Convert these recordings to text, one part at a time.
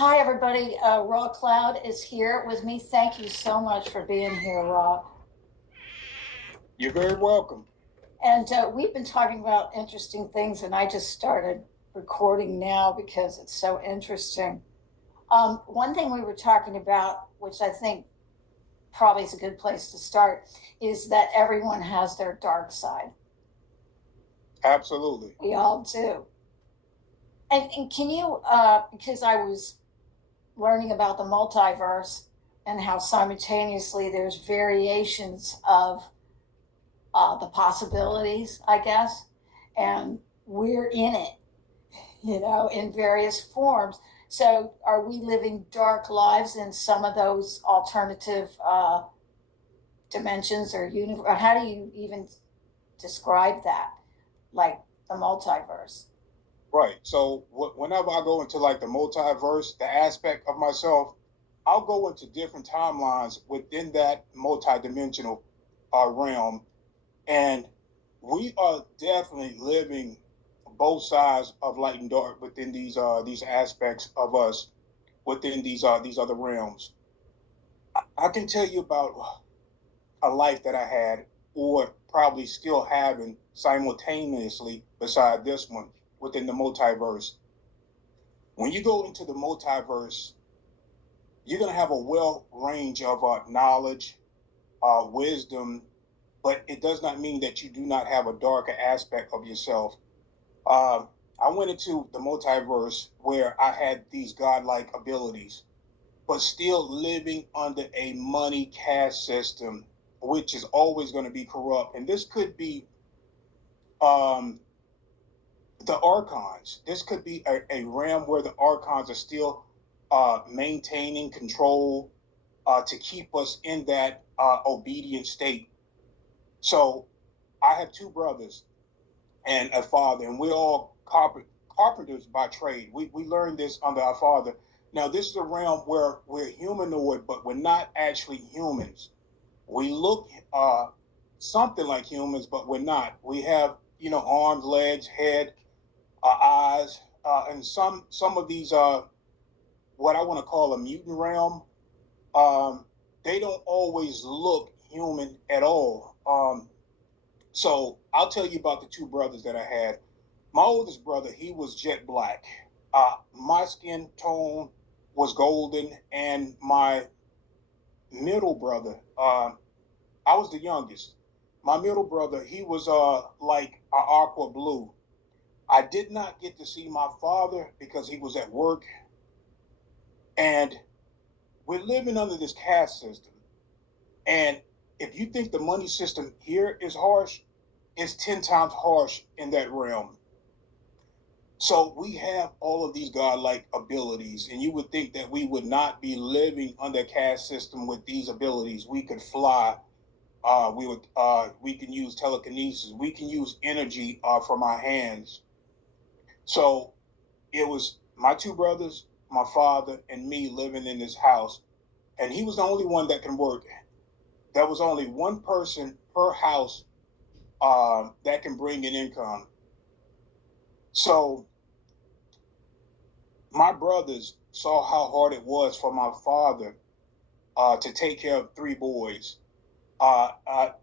Hi, everybody. Raw Cloud is here with me. Thank you so much for being here, Raw. You're very welcome. And we've been talking about interesting things, and I just started recording now because it's so interesting. One thing we were talking about, which I think probably is a good place to start, is that everyone has their dark side. Absolutely. We all do. And can you, because I was learning about the multiverse and how simultaneously there's variations of the possibilities, I guess, and we're in it, in various forms. So, are we living dark lives in some of those alternative dimensions or universe? Or how do you even describe that, like the multiverse? Right. So whenever I go into like the multiverse, the aspect of myself, I'll go into different timelines within that multidimensional realm, and we are definitely living both sides of light and dark within these aspects of us within these other realms. I can tell you about a life that I had, or probably still having simultaneously beside this one within the multiverse. When you go into the multiverse, you're going to have a well range of knowledge, wisdom, but it does not mean that you do not have a darker aspect of yourself. Uh, I went into the multiverse where I had these godlike abilities, but still living under a money caste system, which is always going to be corrupt. And this could be um, the archons. This could be a realm where the archons are still maintaining control to keep us in that obedient state. So I have two brothers and a father, and we're all carpenters by trade. We learned this under our father. Now, this is a realm where we're humanoid, but we're not actually humans. We look something like humans, but we're not. We have, arms, legs, head, eyes, and some of these what I want to call a mutant realm. Um, they don't always look human at all. So I'll tell you about the two brothers that I had. My oldest brother, he was jet black. My skin tone was golden, and my middle brother, I was the youngest. My middle brother, he was like a aqua blue. I did not get to see my father because he was at work, and we're living under this caste system. And if you think the money system here is harsh, it's 10 times harsh in that realm. So we have all of these godlike abilities, and you would think that we would not be living under a caste system with these abilities. We could fly. We can use telekinesis. We can use energy from our hands. So it was my two brothers, my father, and me living in this house, and he was the only one that can work. There was only one person per house that can bring in income. So my brothers saw how hard it was for my father to take care of three boys.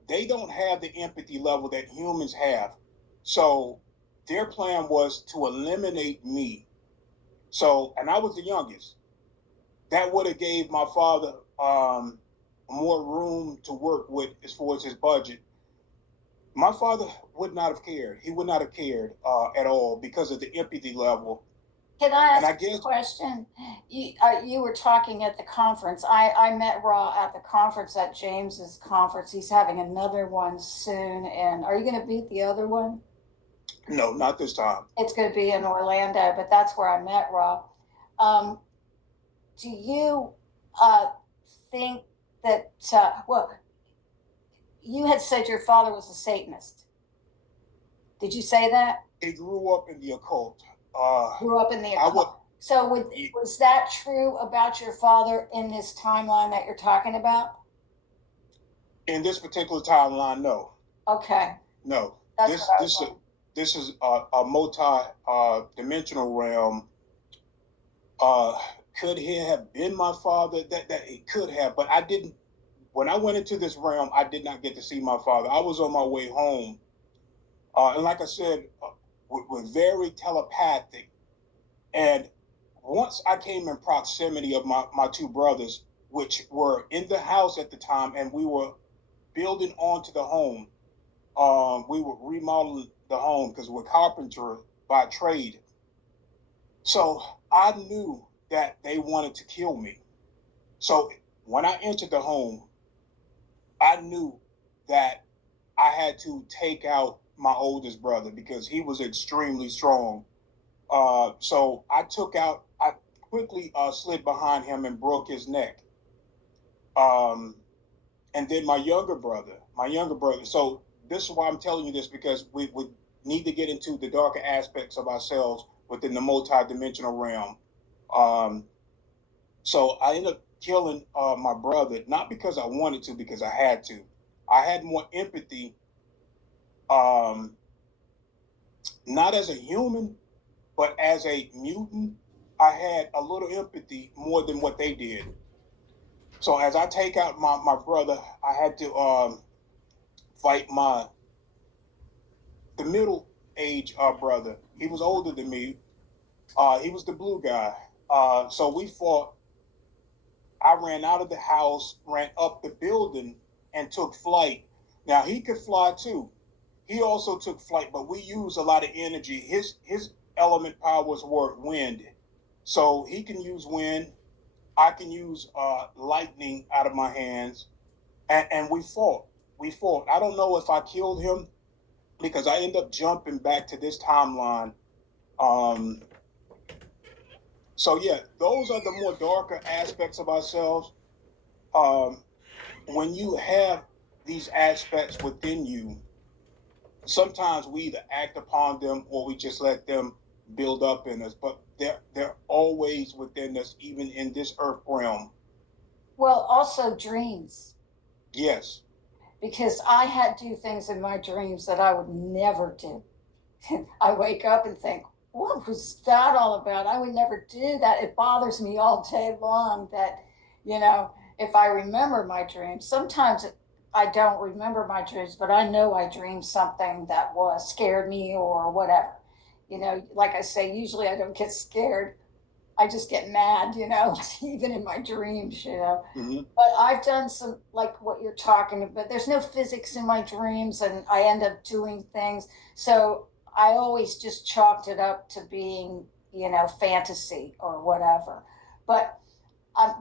They don't have the empathy level that humans have. So their plan was to eliminate me. So, and I was the youngest. That would have gave my father more room to work with as far as his budget. My father would not have cared. He would not have cared at all because of the empathy level. Can I And ask I a guess question? You were talking at the conference. I met Raw at the conference, at James's conference. He's having another one soon. And are you going to be at the other one? no, not this time. It's going to be in Orlando, but that's where I met Raw. Um, do you uh, think that, well, you had said your father was a Satanist. Did you say that? He grew up in the occult. Uh, Grew up in the I would occult. So was that true about your father in this timeline that you're talking about? in this particular timeline, no, Okay, no. that's what This I was this wondering. this is a multi dimensional realm. Uh, could he have been my father? That it could have, but I didn't. When I went into this realm, I did not get to see my father. I was on my way home, and like I said, we're very telepathic. And once I came in proximity of my two brothers, which were in the house at the time, and we were building onto the home. We were remodeling the home because we're carpenter by trade. So I knew that they wanted to kill me. So when I entered the home, I knew that I had to take out my oldest brother because he was extremely strong. So I quickly slid behind him and broke his neck. Um, and then my younger brother. So this is why I'm telling you this, because we need to get into the darker aspects of ourselves within the multi-dimensional realm. Um, so I ended up killing my brother, not because I wanted to, because I had to. I had more empathy, um, not as a human, but as a mutant. I had a little empathy more than what they did. So as I take out my brother, I had to fight the middle age brother. He was older than me. He was the blue guy. So we fought. I ran out of the house, ran up the building, and took flight. Now he could fly too. He also took flight, but we used a lot of energy. His element powers were wind, so he can use wind. I can use lightning out of my hands, and we fought. We fought. I don't know if I killed him because I end up jumping back to this timeline. Um, so yeah, those are the more darker aspects of ourselves. Um, when you have these aspects within you, sometimes we either act upon them or we just let them build up in us. But they're always within us, even in this earth realm. Well, also dreams, Yes. because I had do things in my dreams that I would never do. I wake up and think, what was that all about? I would never do that. It bothers me all day long that, you know, if I remember my dreams, sometimes I don't remember my dreams, but I know I dreamed something that was scared me or whatever. Like I say, usually I don't get scared. I just get mad, even in my dreams. Mm-hmm. But I've done some, like what you're talking about. There's no physics in my dreams, and I end up doing things. So I always just chalked it up to being, fantasy or whatever. But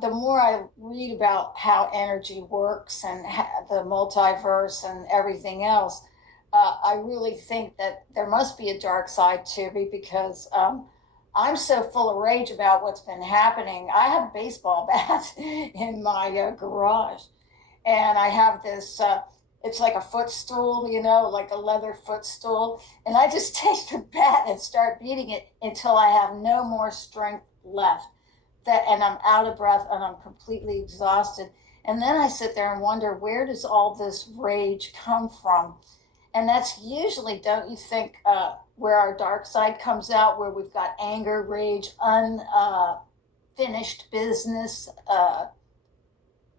the more I read about how energy works and the multiverse and everything else, I really think that there must be a dark side to me because I'm so full of rage about what's been happening. I have a baseball bat in my garage, and I have this. It's like a footstool, like a leather footstool, and I just take the bat and start beating it until I have no more strength left. And I'm out of breath and I'm completely exhausted. And then I sit there and wonder, where does all this rage come from? And that's usually, don't you think, where our dark side comes out, where we've got anger, rage, unfinished business,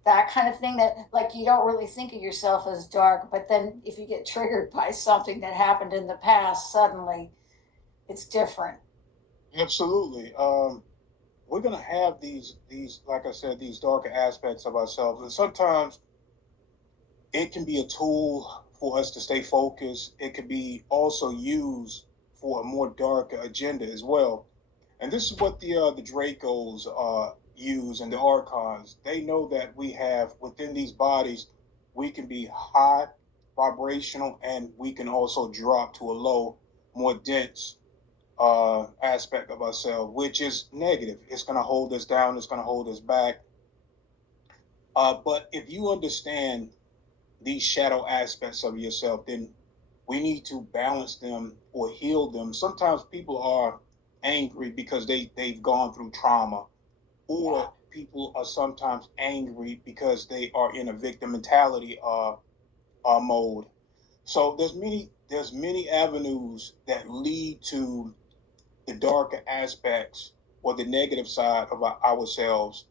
that kind of thing, that like you don't really think of yourself as dark, but then if you get triggered by something that happened in the past, suddenly it's different. Absolutely. We're gonna have these, like I said, these darker aspects of ourselves, and sometimes it can be a tool for us to stay focused. It could be also used for a more darker agenda as well. And this is what the Dracos use and the Archons. They know that we have within these bodies, we can be high vibrational and we can also drop to a low, more dense aspect of ourselves, which is negative. It's going to hold us down. It's going to hold us back. But if you understand these shadow aspects of yourself, then we need to balance them or heal them. Sometimes people are angry because they've gone through trauma, Yeah. or people are sometimes angry because they are in a victim mentality mode. So there's many avenues that lead to the darker aspects or the negative side of ourselves,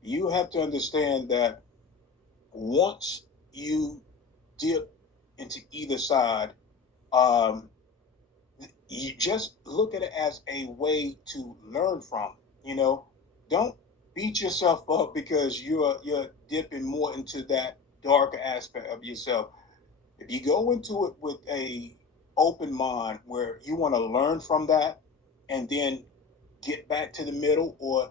you have to understand that once you dip into either side, um, you just look at it as a way to learn from. You know, don't beat yourself up because you're dipping more into that darker aspect of yourself. If you go into it with a open mind where you want to learn from that and then get back to the middle or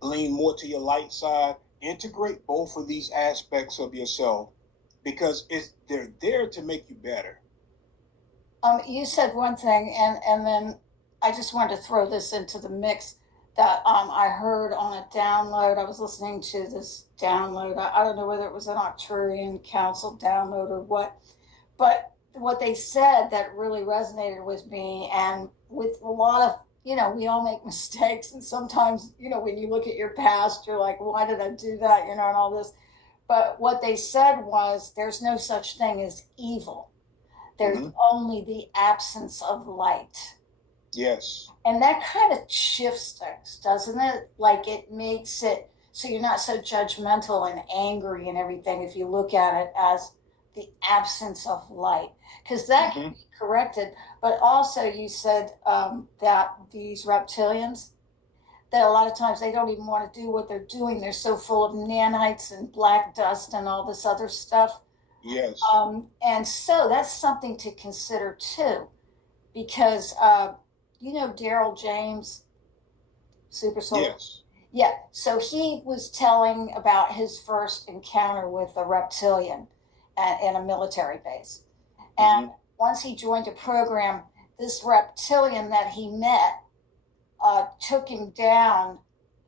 lean more to your light side, integrate both of these aspects of yourself because they're there to make you better. You said one thing, and then I just wanted to throw this into the mix that I heard on a download. I was listening to this download. I don't know whether it was an Arcturian Council download or what, but what they said that really resonated with me, and with a lot of, we all make mistakes, and sometimes, when you look at your past, you're like, why did I do that, and all this. But what they said was, there's no such thing as evil. There's Mm-hmm. only the absence of light. Yes. And that kind of shifts things, doesn't it? Like, it makes it so you're not so judgmental and angry and everything if you look at it as the absence of light, because that can Mm-hmm. be corrected. But also, you said that these reptilians, that a lot of times they don't even want to do what they're doing. They're so full of nanites and black dust and all this other stuff. Yes. And so that's something to consider too, because Daryl James, Super Soldier. Yes. Yeah, so he was telling about his first encounter with a reptilian in a military base. And Mm-hmm. once he joined a program, this reptilian that he met took him down.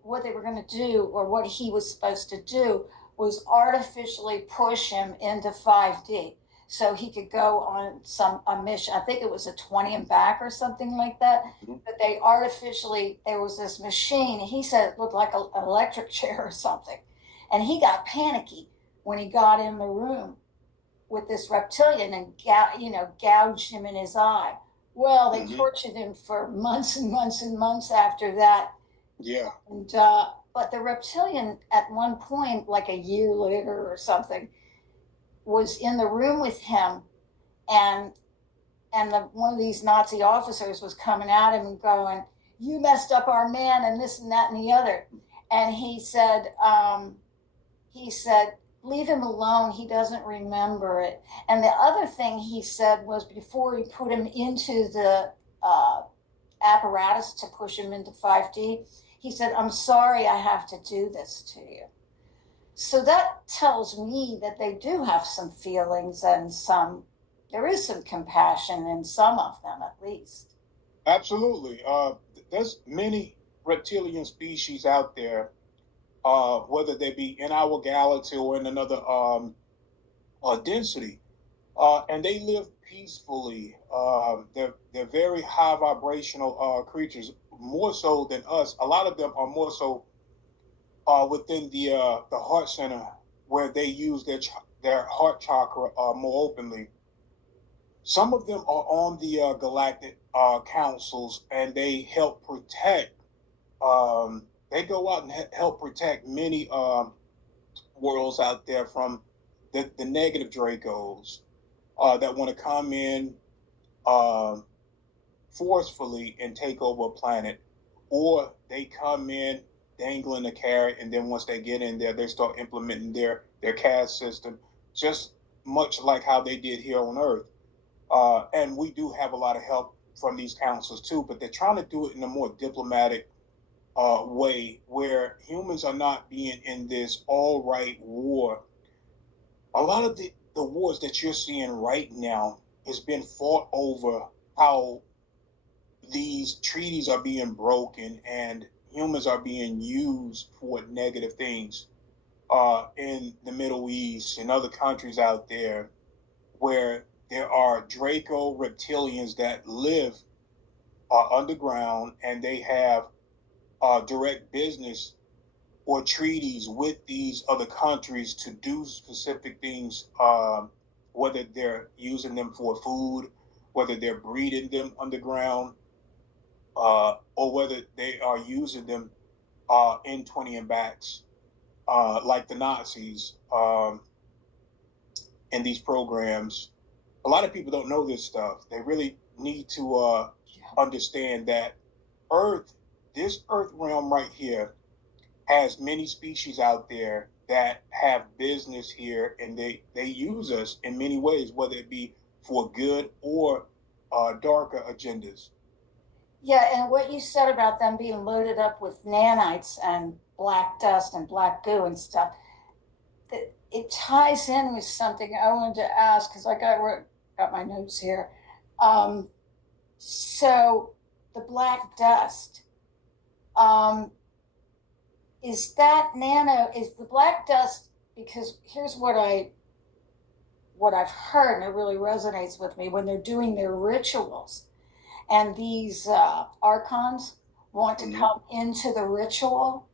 What they were going to do, or what he was supposed to do, was artificially push him into 5D so he could go on a mission. I think it was a 20 and back or something like that. Mm-hmm. But there was this machine. He said it looked like an electric chair or something. And he got panicky when he got in the room with this reptilian and gouged him in his eye. Well, they Mm-hmm. tortured him for months and months and months after that. Yeah. And but the reptilian, at one point, like a year later or something, was in the room with him, and one of these Nazi officers was coming at him and going, "You messed up our man," and this and that and the other. And he said, leave him alone. He doesn't remember it. And the other thing he said was, before he put him into the apparatus to push him into 5D, he said, "I'm sorry I have to do this to you." So that tells me that they do have some feelings, and there is some compassion in some of them, at least. Absolutely. There's many reptilian species out there, whether they be in our galaxy or in another density, and they live peacefully. They're very high vibrational creatures, more so than us. A lot of them are more so within the heart center, where they use their heart chakra more openly. Some of them are on the galactic councils, and they help protect. They go out and help protect many worlds out there from the negative Dracos that want to come in uh, forcefully and take over a planet, or they come in dangling a carrot, and then once they get in there, they start implementing their caste system, just much like how they did here on Earth. And we do have a lot of help from these councils too, but they're trying to do it in a more diplomatic way, where humans are not being in this all right war. A lot of the wars that you're seeing right now has been fought over how these treaties are being broken and humans are being used for negative things in the Middle East and other countries out there, where there are Draco reptilians that live underground, and they have direct business or treaties with these other countries to do specific things, whether they're using them for food, whether they're breeding them underground. or whether they are using them in 20 and backs, like the Nazis in these programs. A lot of people don't know this stuff. They really need to understand that Earth, this Earth realm right here, has many species out there that have business here, and they use us in many ways, whether it be for good or darker agendas. Yeah, and what you said about them being loaded up with nanites and black dust and black goo and stuff, it ties in with something I wanted to ask because got my notes here. Um, so the black dust, um, is that nano? Is the black dust? Because here's what I've heard, and it really resonates with me when they're doing their rituals, and these archons want to Mm-hmm. come into the ritual.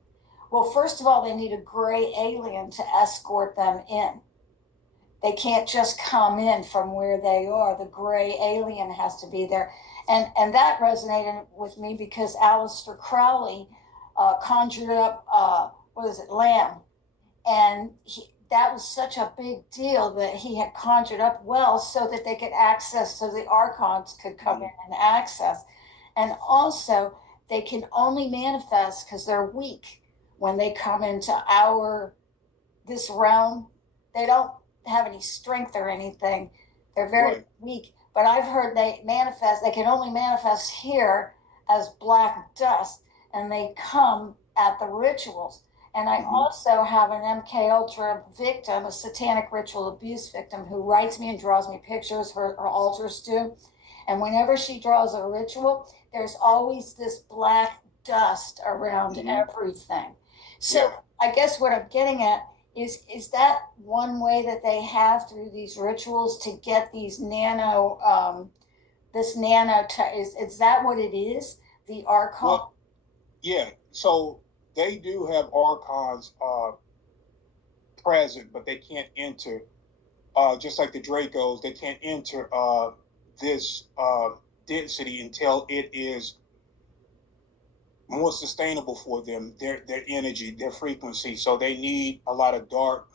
Well, first of all, they need a gray alien to escort them in. They can't just come in from where they are. The gray alien has to be there. And that resonated with me because Aleister Crowley conjured up, what is it, lamb. And that was such a big deal that he had conjured up wells so that they could access, so the archons could come Mm-hmm. in and access. And also, they can only manifest because they're weak when they come into this realm. They don't have any strength or anything. They're very Right. weak. But I've heard they can only manifest here as black dust, and they come at the rituals. And I Mm-hmm. also have an MK Ultra victim, a satanic ritual abuse victim, who writes me and draws me pictures. Her altars do. And whenever she draws a ritual, there's always this black dust around Mm-hmm. everything. So Yeah. I guess what I'm getting at is that one way that they have through these rituals to get these is that what it is, the archon? Well, yeah. So they do have archons present, but they can't enter. Just like the Dracos, they can't enter this density until it is more sustainable for them, their energy, their frequency. So they need a lot of dark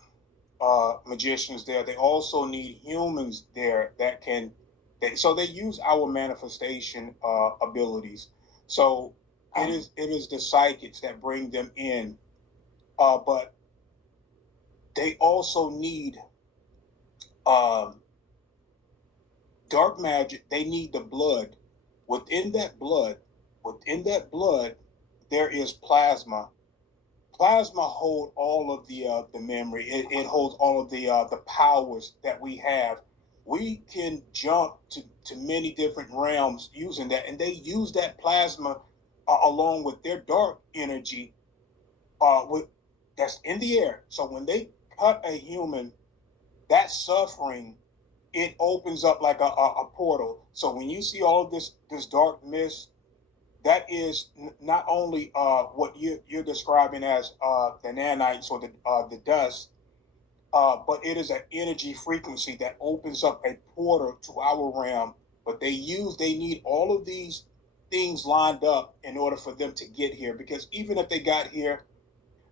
magicians there. They also need humans there that can. So they use our manifestation abilities. So Um, it is the psychics that bring them in, but they also need um, dark magic. They need the blood. Within that blood, within that blood, there is plasma. Plasma hold all of the memory. It holds all of the powers that we have. We can jump to many different realms using that, and they use that plasma along with their dark energy with that's in the air. So when they cut a human, that suffering, it opens up like a portal. So when you see all of this dark mist, that is not only what you're describing as the nanites or the dust, but it is an energy frequency that opens up a portal to our realm. But they need all of these things lined up in order for them to get here. Because even if they got here,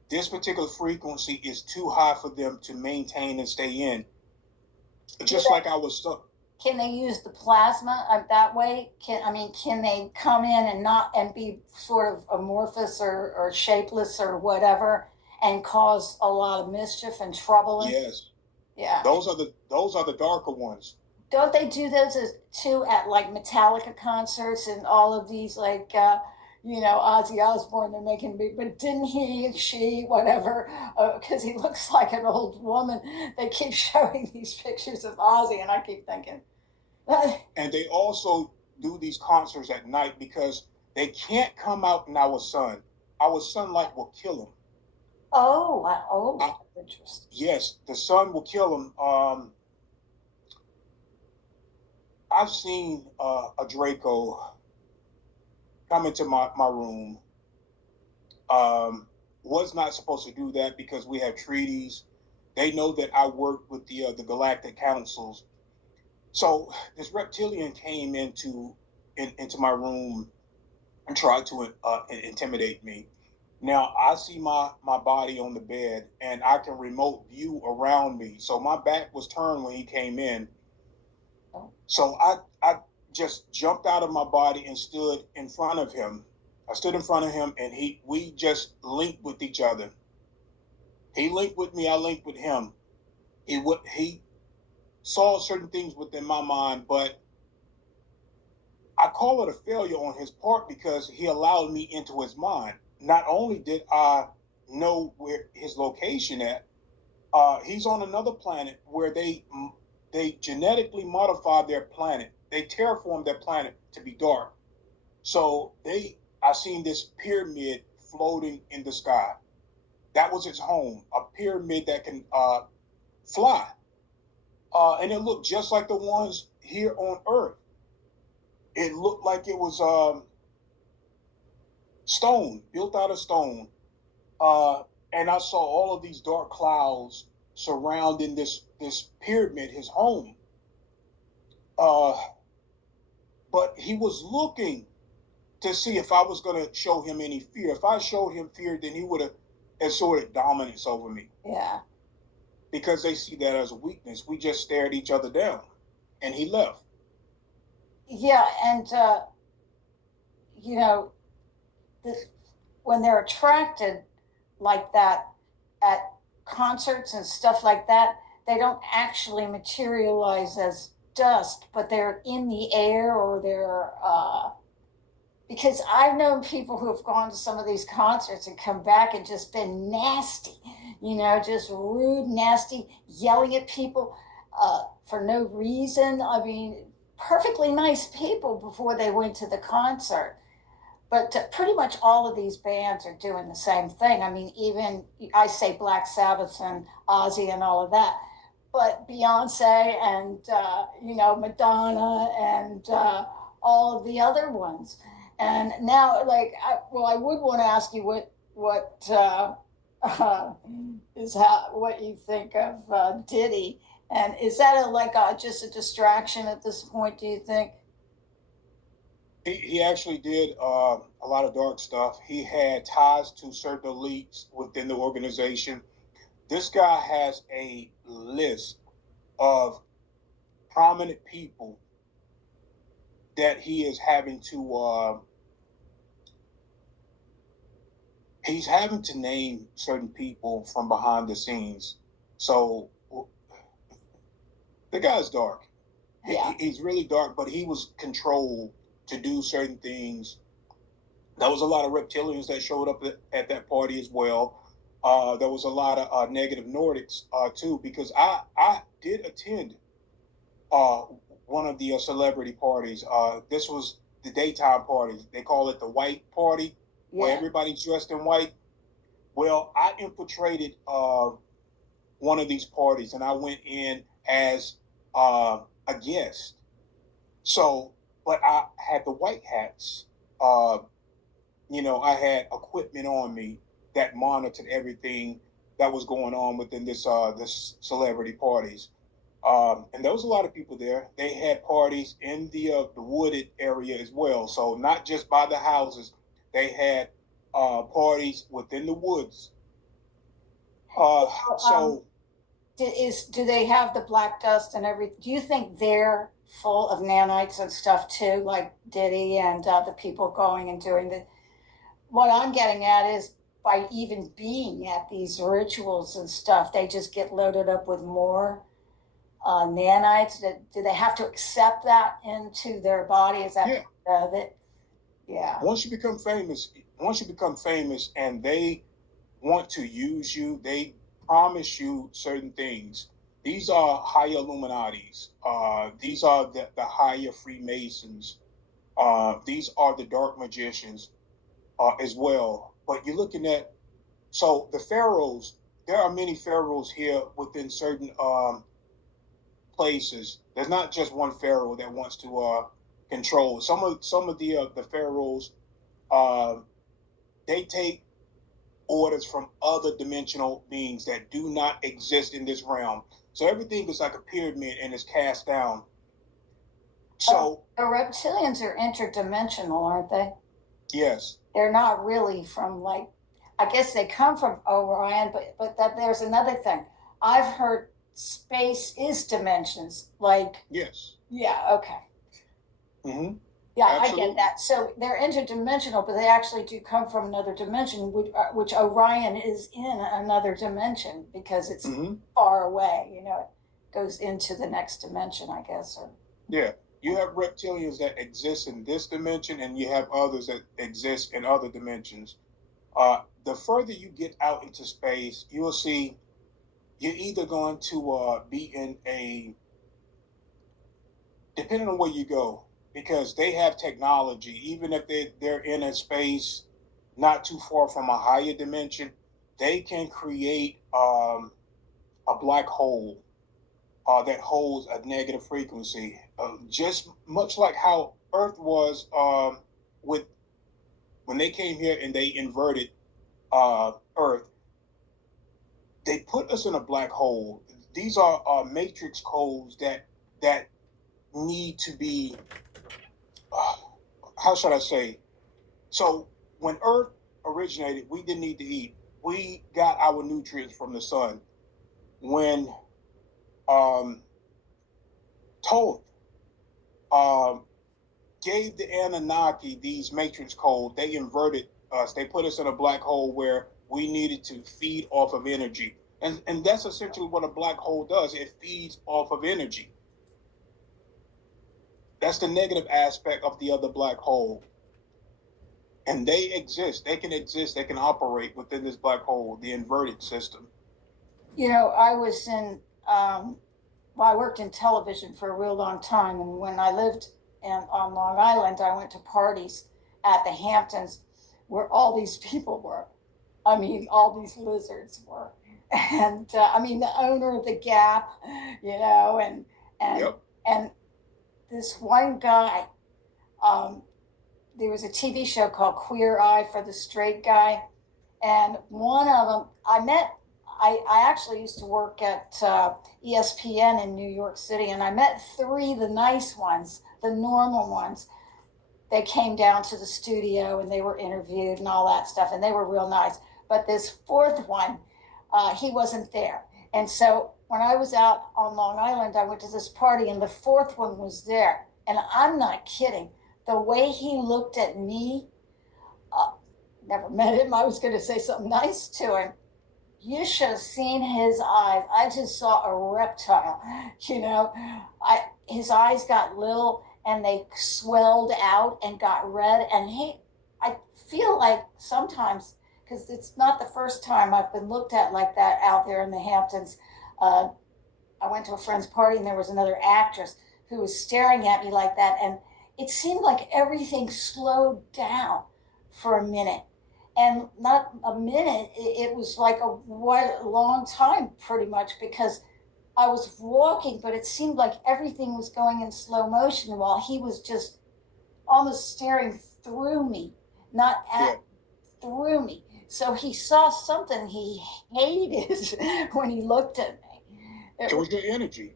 this particular frequency is too high for them to maintain and stay in. do Just like I was stuck. can they use the plasma that way? Can they come in and not and be sort of amorphous or shapeless or whatever and cause a lot of mischief and trouble? Yes, Yeah. those are the darker ones. Don't they do those too at like Metallica concerts and all of these Ozzy Osbourne? They're making me, but didn't she, whatever, because he looks like an old woman. They keep showing these pictures of Ozzy, and I keep thinking, And they also do these concerts at night because they can't come out in our sun. Our sunlight will kill them. oh, Uh, that's interesting. yes, the sun will kill them. I've seen a Draco come into my room. Was not supposed to do that because we have treaties. They know that I work with the galactic councils. So this reptilian came into my room and tried to intimidate me. Now I see my body on the bed, and I can remote view around me. So my back was turned when he came in. So I just jumped out of my body and stood in front of him. I stood in front of him, and we just linked with each other. He linked with me. I linked with him. He saw certain things within my mind, but I call it a failure on his part because he allowed me into his mind. Not only did I know where his location at, he's on another planet where they genetically modified their planet. They terraformed their planet to be dark. So I seen this pyramid floating in the sky. That was its home, a pyramid that can fly, and it looked just like the ones here on Earth. It looked like it was stone, built out of stone. Uh, and I saw all of these dark clouds surrounding this pyramid, his home. Uh, but he was looking to see if I was going to show him any fear. If I showed him fear, then he would have asserted dominance over me. Yeah. Because they see that as a weakness. We just stared each other down, and he left. Yeah, and you know, the, when they're attracted like that at concerts and stuff like that, they don't actually materialize as dust, but they're in the air, or they're because I've known people who have gone to some of these concerts and come back and just been nasty, just rude, nasty, yelling at people for no reason. I mean, perfectly nice people before they went to the concert. But pretty much all of these bands are doing the same thing. I mean, even I say Black Sabbath and Ozzy and all of that, but Beyonce and Madonna and all of the other ones. And now, like, I would want to ask you what uh, what you think of Diddy, and is that just a distraction at this point? Do you think? He actually did a lot of dark stuff. He had ties to certain elites within the organization. This guy has a list of prominent people that he is having to he's having to name certain people from behind the scenes. So the guy's dark. Yeah. He's really dark, but he was controlled to do certain things. There was a lot of reptilians that showed up at that party as well. There was a lot of negative Nordics too, because I did attend uh, one of the celebrity parties. This was the daytime party. They call it the white party, where everybody's dressed in white. Well, I infiltrated one of these parties, and I went in as a guest. So, but I had the white hats. I had equipment on me that monitored everything that was going on within this celebrity parties. And there was a lot of people there. They had parties in the wooded area as well. So not just by the houses, they had parties within the woods. So Do they have the black dust and everything? Do you think they're full of nanites and stuff too, like Diddy and the people going and doing the? What I'm getting at is by even being at these rituals and stuff, they just get loaded up with more nanites. Do they have to accept that into their body? Is that part of it? Yeah. Once you become famous, and they want to use you, they promise you certain things. These are higher Illuminatis. These are the higher Freemasons. These are the dark magicians as well. But you're looking at, so the pharaohs, there are many pharaohs here within certain places. There's not just one pharaoh that wants to control. Some of the pharaohs, uh, they take orders from other dimensional beings that do not exist in this realm. So everything is like a pyramid and is cast down. So the reptilians are interdimensional, aren't they? Yes. They're not really from, like, I guess they come from Orion, but that there's another thing. I've heard space is dimensions. Like, Yes. yeah, okay. Mm-hmm. Yeah, I get Absolutely. that. So they're interdimensional, but they actually do come from another dimension, which Orion is in another dimension because it's Mm-hmm. far away. It goes into the next dimension, I guess. Or Yeah. You have reptilians that exist in this dimension, and you have others that exist in other dimensions. The further you get out into space, you'll see you're either going to be in a, depending on where you go, because they have technology, even if they're in a space not too far from a higher dimension, they can create a black hole that holds a negative frequency, just much like how Earth was with when they came here and they inverted Earth. They put us in a black hole. These are matrix codes that need to be. Uh, how should I say? So when Earth originated, we didn't need to eat. We got our nutrients from the sun. When um, Thoth um, gave the Anunnaki these matrix codes, they inverted us. They put us in a black hole where we needed to feed off of energy. And that's essentially what a black hole does. It feeds off of energy. That's the negative aspect of the other black hole. And they exist. They can exist. They can operate within this black hole, the inverted system. I was in. Well, I worked in television for a real long time, and when I lived on Long Island, I went to parties at the Hamptons where all these people were. I mean, all these lizards were, and I mean, the owner of the Gap, and Yep. and this one guy. Um, there was a TV show called Queer Eye for the Straight Guy, and one of them I met. I actually used to work at ESPN in New York City, and I met three, the nice ones, the normal ones. They came down to the studio and they were interviewed and all that stuff, and they were real nice. But this fourth one, he wasn't there. And so when I was out on Long Island, I went to this party, and the fourth one was there. And I'm not kidding. The way he looked at me, uh, never met him. I was going to say something nice to him. You should have seen his eyes. I just saw a reptile. You know, his eyes got little and they swelled out and got red. And I feel like sometimes, because it's not the first time I've been looked at like that out there in the Hamptons. Uh, I went to a friend's party and there was another actress who was staring at me like that. And it seemed like everything slowed down for a minute. And not a minute, it was like a long time pretty much because I was walking, but it seemed like everything was going in slow motion while he was just almost staring through me, not Yeah. at through me. So he saw something he hated when he looked at me. It It was was your energy.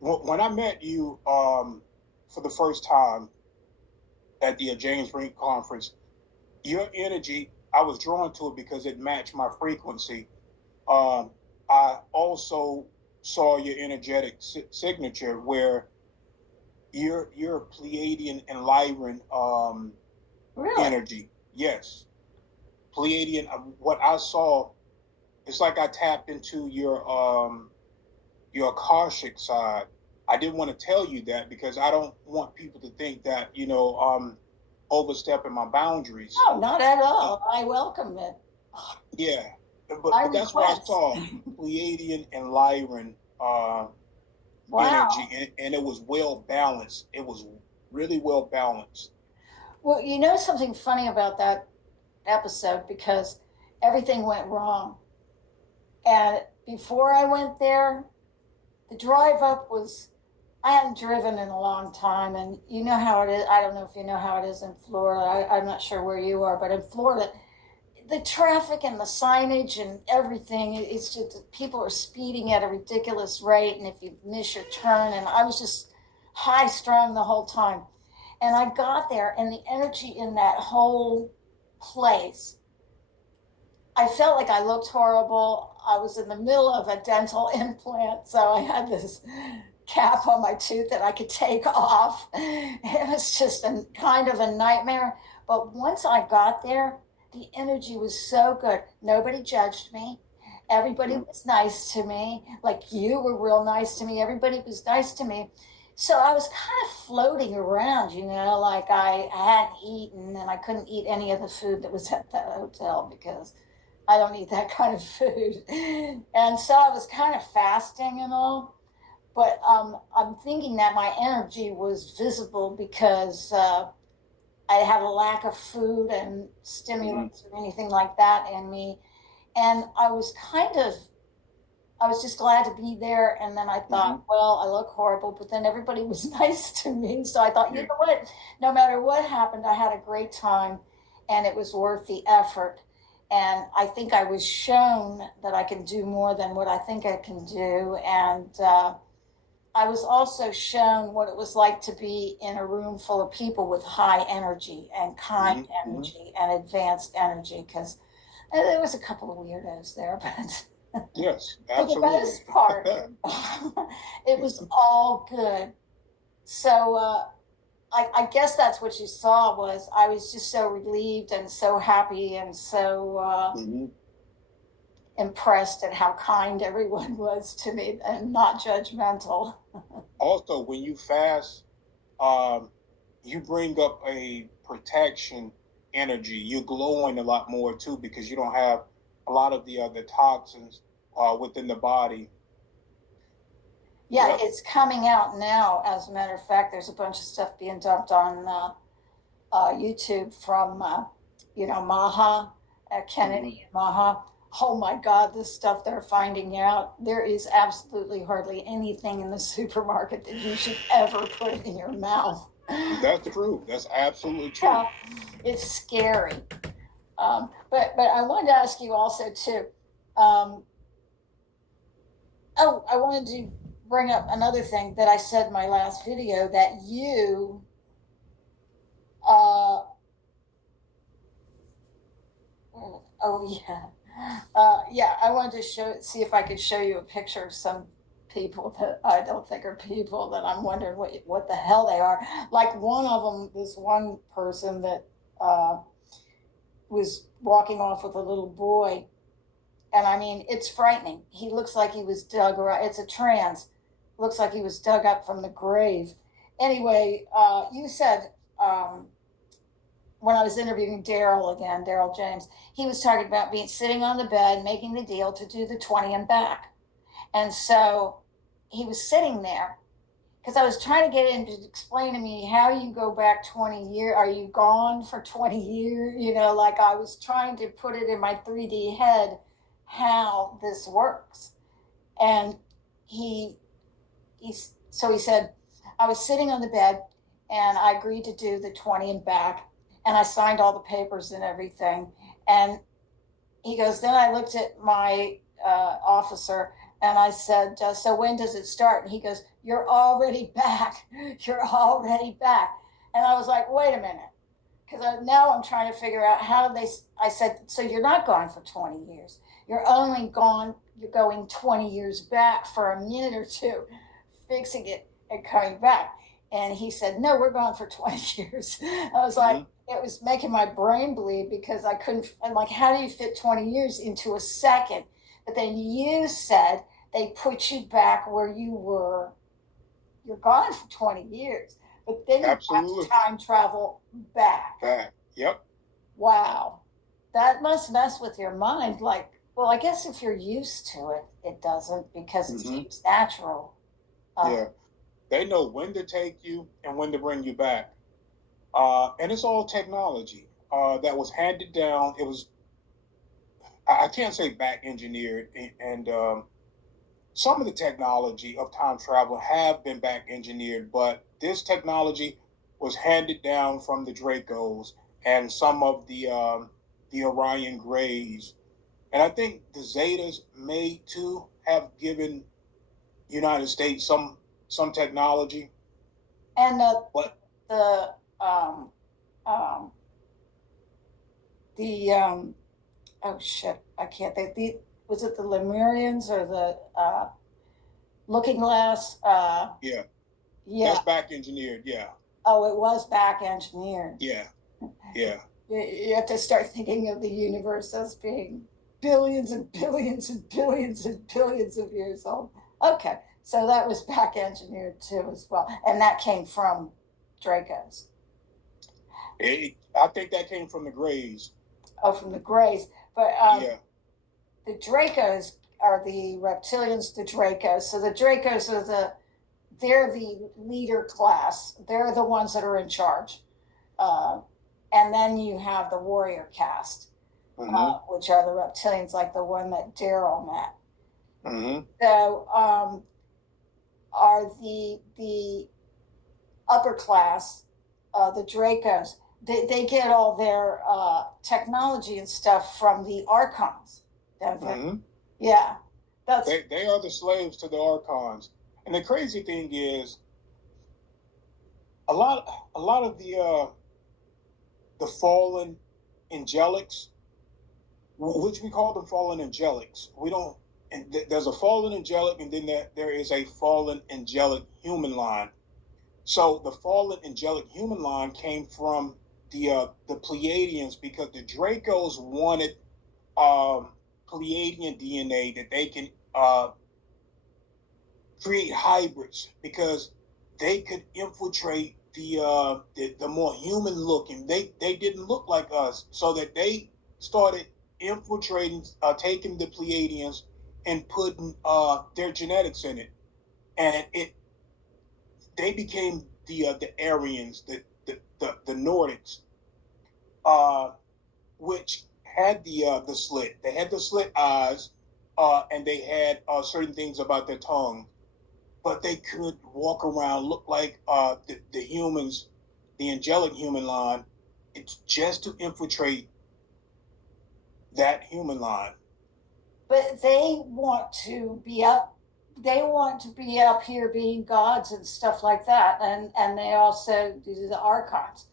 When I met you for the first time at the James Rink conference, your energy, I was drawn to it because it matched my frequency. Um, I also saw your energetic signature where you're Pleiadian and Lyran really. energy. Yes, Pleiadian. What I saw, it's like I tapped into your Akashic side. I didn't want to tell you that because I don't want people to think that overstepping my boundaries. No, not at Uh, all. I welcome it. yeah, I but that's what I request. saw, Pleiadian and Lyran energy, Wow. and it was well balanced. It was really well balanced. Well, something funny about that episode because everything went wrong. And before I went there, the drive up was, I hadn't driven in a long time. And you know how it is. I don't know if you know how it is in Florida. I'm not sure where you are, but in Florida, the traffic and the signage and everything, it's just people are speeding at a ridiculous rate. And if you miss your turn, and I was just high strung the whole time. And I got there, and the energy in that whole place, I felt like I looked horrible. I was in the middle of a dental implant, so I had this cap on my tooth that I could take off. It was just a kind of a nightmare. But once I got there, the energy was so good. Nobody judged me. Everybody was nice to me. Like you were real nice to me. Everybody was nice to me. So I was kind of floating around, like I hadn't eaten and I couldn't eat any of the food that was at the hotel because I don't eat that kind of food. And so I was kind of fasting and all. But I'm thinking that my energy was visible because I had a lack of food and stimulants or anything like that in me. And I was just glad to be there. And then I thought, well, I look horrible, but then everybody was nice to me. So I thought, you know what? No matter what happened, I had a great time and it was worth the effort. And I think I was shown that I can do more than what I think I can do. And I was also shown what it was like to be in a room full of people with high energy and kind energy and advanced energy because there was a couple of weirdos there, but Yes, for the absolutely. most part, it was all good. So I guess that's what you saw was I was just so relieved and so happy and so impressed at how kind everyone was to me and not judgmental. Also, when you fast, you bring up a protection energy. You're glowing a lot more too because you don't have a lot of the toxins within the body. Yeah, Yep. it's coming out now. As a matter of fact, there's a bunch of stuff being dumped on YouTube from, Maha, Kennedy and Maha. Oh my God, this stuff they're finding out. There is absolutely hardly anything in the supermarket that you should ever put in your mouth. That's true. That's absolutely true. Yeah, it's scary. But I wanted to ask you also too. Um, I wanted to bring up another thing that I said in my last video that you uh, oh yeah. Yeah, I wanted to see if I could show you a picture of some people that I don't think are people that I'm wondering what the hell they are. Like one of them, this one person that was walking off with a little boy, and I mean, it's frightening. He looks like he was dug around. It's a trans. Looks like he was dug up from the grave. Anyway, you said when I was interviewing Daryl again, Daryl James, he was talking about being sitting on the bed, making the deal to do the 20 and back. And so he was sitting there because I was trying to get him to explain to me how you go back 20 years. Are you gone for 20 years? Like I was trying to put it in my 3D head how this works. And he, so he said, I was sitting on the bed and I agreed to do the 20 and back and I signed all the papers and everything. And he goes, then I looked at my officer and I said, so when does it start? And he goes, you're already back. You're already back. And I was like, wait a minute. Because now I'm trying to figure out I said, so you're not gone for 20 years. You're going 20 years back for a minute or two, fixing it and coming back. And he said, no, we're gone for 20 years. I was like, it was making my brain bleed because I'm like, how do you fit 20 years into a second? But then you said they put you back where you were. You're gone for 20 years, but then you have to time travel back. Yep. Wow. That must mess with your mind. Like, well, I guess if you're used to it, it doesn't because it seems natural. Yeah. They know when to take you and when to bring you back. And it's all technology that was handed down. It was, I can't say back engineered, and some of the technology of time travel have been back engineered, but this technology was handed down from the Dracos and some of the Orion Greys. And I think the Zetas may too have given United States some technology. And but the um, the oh shit, I can't think. Was it the Lemurians or the Looking Glass? Yeah, Yeah. that's back engineered. Yeah, Oh, it was back engineered. yeah, yeah. You have to start thinking of the universe as being billions and billions and billions and billions of years old. Okay, so that was back engineered too as well, and that came from Draco's. I think that came from the Greys. Oh, from the Greys, but Yeah. the Dracos are the reptilians. The Dracos. So the Dracos are they're the leader class. They're the ones that are in charge. Uh, and then you have the warrior caste, which are the reptilians, like the one that Daryl met. So are the upper class, the Dracos. They get all their technology and stuff from the archons. Yeah, that's They are the slaves to the archons. And the crazy thing is, a lot of the fallen angelics, which we call them fallen angelics. We don't. And there's a fallen angelic, and then there is a fallen angelic human line. So the fallen angelic human line came from the Pleiadians because the Dracos wanted Pleiadian DNA that they can create hybrids because they could infiltrate the more human looking. They didn't look like us, so that they started infiltrating, taking the Pleiadians and putting their genetics in it, and it they became the Aryans, the Nordics, which had the slit. They had the slit eyes, and they had certain things about their tongue, but they could walk around, look like the humans, the angelic human line. It's just to infiltrate that human line. but they want to be up. They want to be up here being gods and stuff like that, and they also do the archons.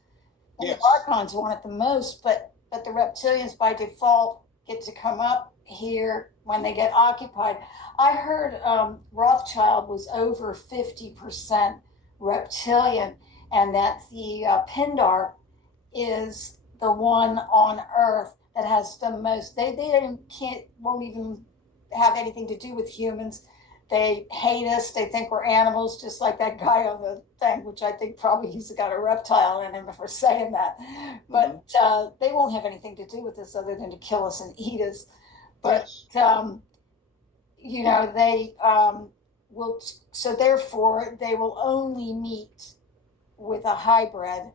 And the Yes. archons want it the most, but the reptilians by default get to come up here when they get occupied. I heard Rothschild was over 50% reptilian, and that the Pindar is the one on Earth that has the most. They can't won't even have anything to do with humans. They hate us. They think we're animals, just like that guy on the thing, which I think probably he's got a reptile in him for saying that. But they won't have anything to do with us other than to kill us and eat us. But yes. you know, they will. So therefore, they will only meet with a hybrid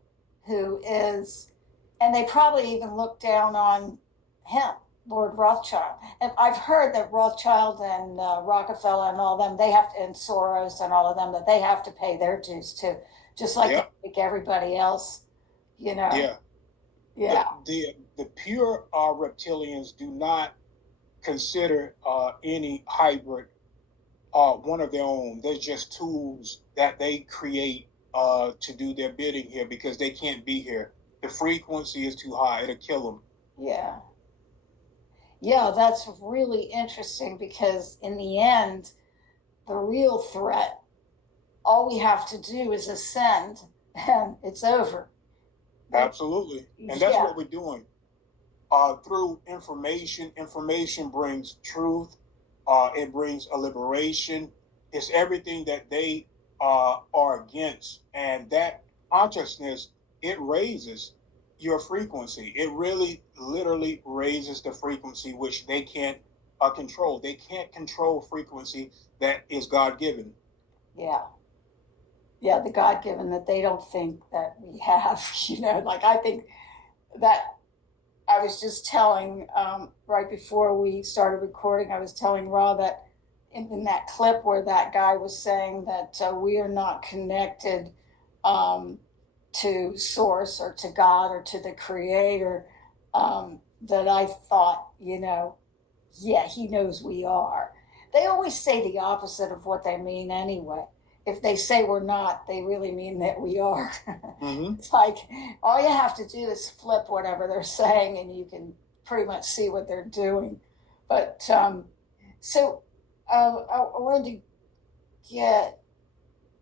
who is, and they probably even look down on him, Lord Rothschild. And I've heard that Rothschild and Rockefeller and all them, they have to, and Soros and all of them, that they have to pay their dues too, just like Yep. they make everybody else, you know. Yeah. Yeah. The pure reptilians do not consider any hybrid one of their own. They're just tools that they create to do their bidding here because they can't be here. The frequency is too high; it'll kill them. Yeah. Yeah, that's really interesting because in the end, the real threat, all we have to do is ascend and it's over. Absolutely, and that's Yeah. what we're doing. Through information, information brings truth. It brings a liberation. It's everything that they are against, and that consciousness, it raises your frequency. It really, literally raises the frequency, which they can't control. They can't control frequency that is God given. Yeah. Yeah, the God given that they don't think that we have, you know, like I think that I was just telling right before we started recording, I was telling Raw that in that clip where that guy was saying that we are not connected um, to source or to God or to the creator, that I thought, you know, yeah, he knows we are. They always say the opposite of what they mean anyway. if they say we're not, they really mean that we are. Mm-hmm. It's like all you have to do is flip whatever they're saying, and you can pretty much see what they're doing. But so I wanted to get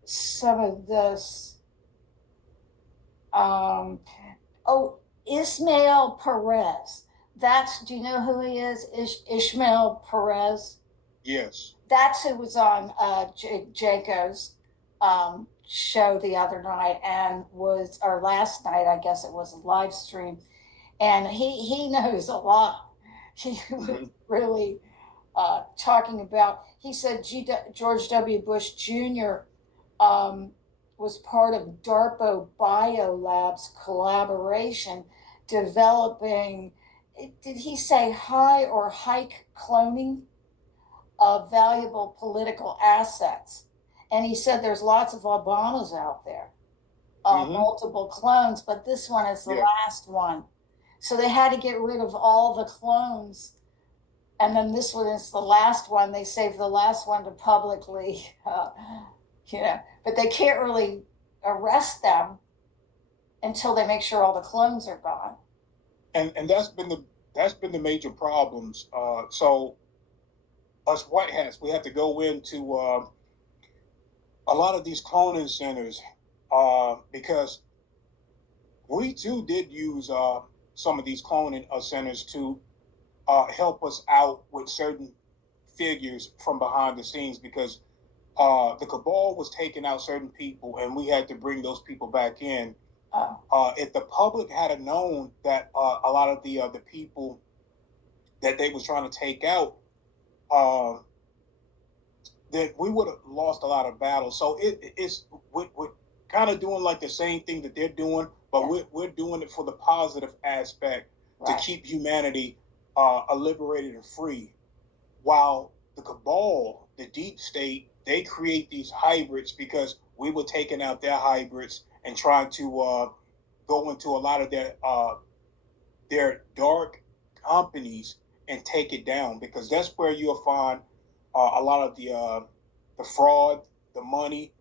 some of this. Um, oh, Ismail Perez. Do you know who he is? Ishmael Perez. Yes. That's who was on Jaco's show the other night, and was, or last night, I guess it was a live stream. And he knows a lot. He was Mm-hmm. really talking about, he said George W. Bush Jr. Was part of DARPA Biolabs collaboration developing, did he say high or hike cloning of valuable political assets? And he said there's lots of Obamas out there, Mm-hmm. multiple clones, but this one is the Yeah. last one. So they had to get rid of all the clones, and then this one is the last one. They saved the last one to publicly, but they can't really arrest them until they make sure all the clones are gone. And that's been the major problems. So us white hats, we have to go into a lot of these cloning centers because we too did use some of these cloning centers to help us out with certain figures from behind the scenes because the cabal was taking out certain people and we had to bring those people back in. If the public had known that a lot of the people that they was trying to take out, uh, that we would have lost a lot of battles. So we're kind of doing like the same thing that they're doing, but we're doing it for the positive aspect to keep humanity liberated and free. While the cabal, the deep state, they create these hybrids because we were taking out their hybrids and trying to go into a lot of their dark companies and take it down because that's where you'll find a lot of the fraud, the money,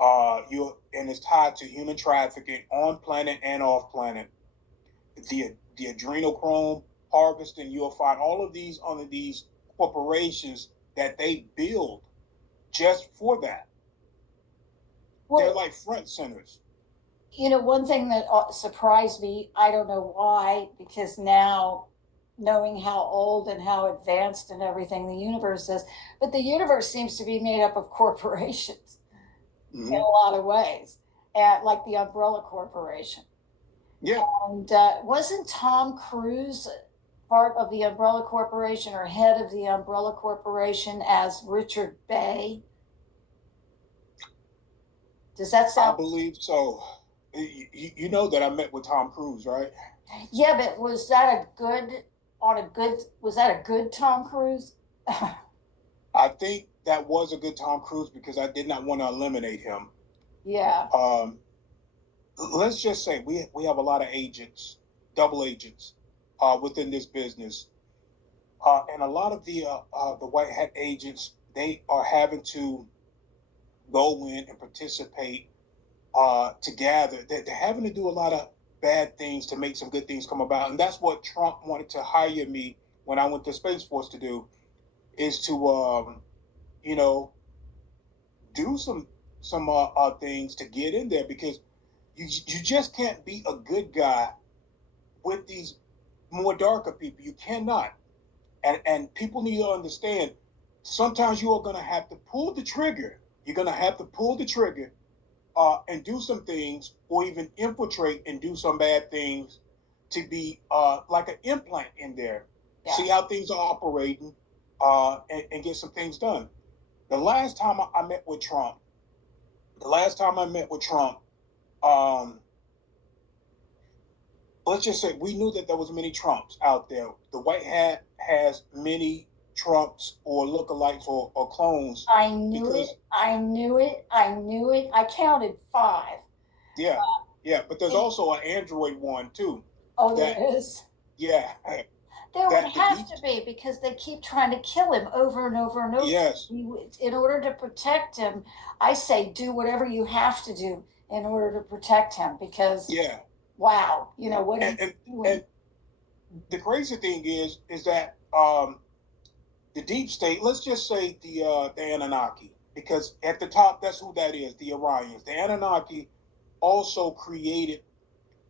and it's tied to human trafficking on planet and off planet. The adrenochrome harvesting, you'll find all of these under these corporations that they build just for that. Well, they're like front centers. One thing that surprised me, I don't know why, because now knowing how old and how advanced and everything the universe is, but the universe seems to be made up of corporations in a lot of ways, like the Umbrella Corporation. Yeah. And wasn't Tom Cruise part of the Umbrella Corporation or head of the Umbrella Corporation as Richard Bay? Does that sound? I believe so. You know that I met with Tom Cruise, right? Yeah, but was that a good Tom Cruise? I think that was a good Tom Cruise because I did not want to eliminate him. Yeah. Let's just say we have a lot of agents, double agents, within this business, and a lot of the white hat agents, they are having to go in and participate together. They're having to do a lot of bad things to make some good things come about, and that's what Trump wanted to hire me when I went to Space Force to do, is to do some things to get in there because you just can't be a good guy with these more darker people. You cannot, and people need to understand. Sometimes you are going to have to pull the trigger. You're going to have to pull the trigger and do some things, or even infiltrate and do some bad things to be like an implant in there. Yeah. See how things are operating and get some things done. The last time I met with Trump, let's just say we knew that there was many Trumps out there. The white hat has many Trumps or lookalikes or clones. I knew it. I counted 5. Yeah, yeah, but there's also an Android one too. Oh, there is? Yeah. There would that the have deep, to be because they keep trying to kill him over and over and over. yes, In order to protect him, I say do whatever you have to do in order to protect him because yeah, wow, you know what and he's and, doing. and the crazy thing is that the deep state, let's just say the Anunnaki, because at the top that's who that is, the Orions. The Anunnaki also created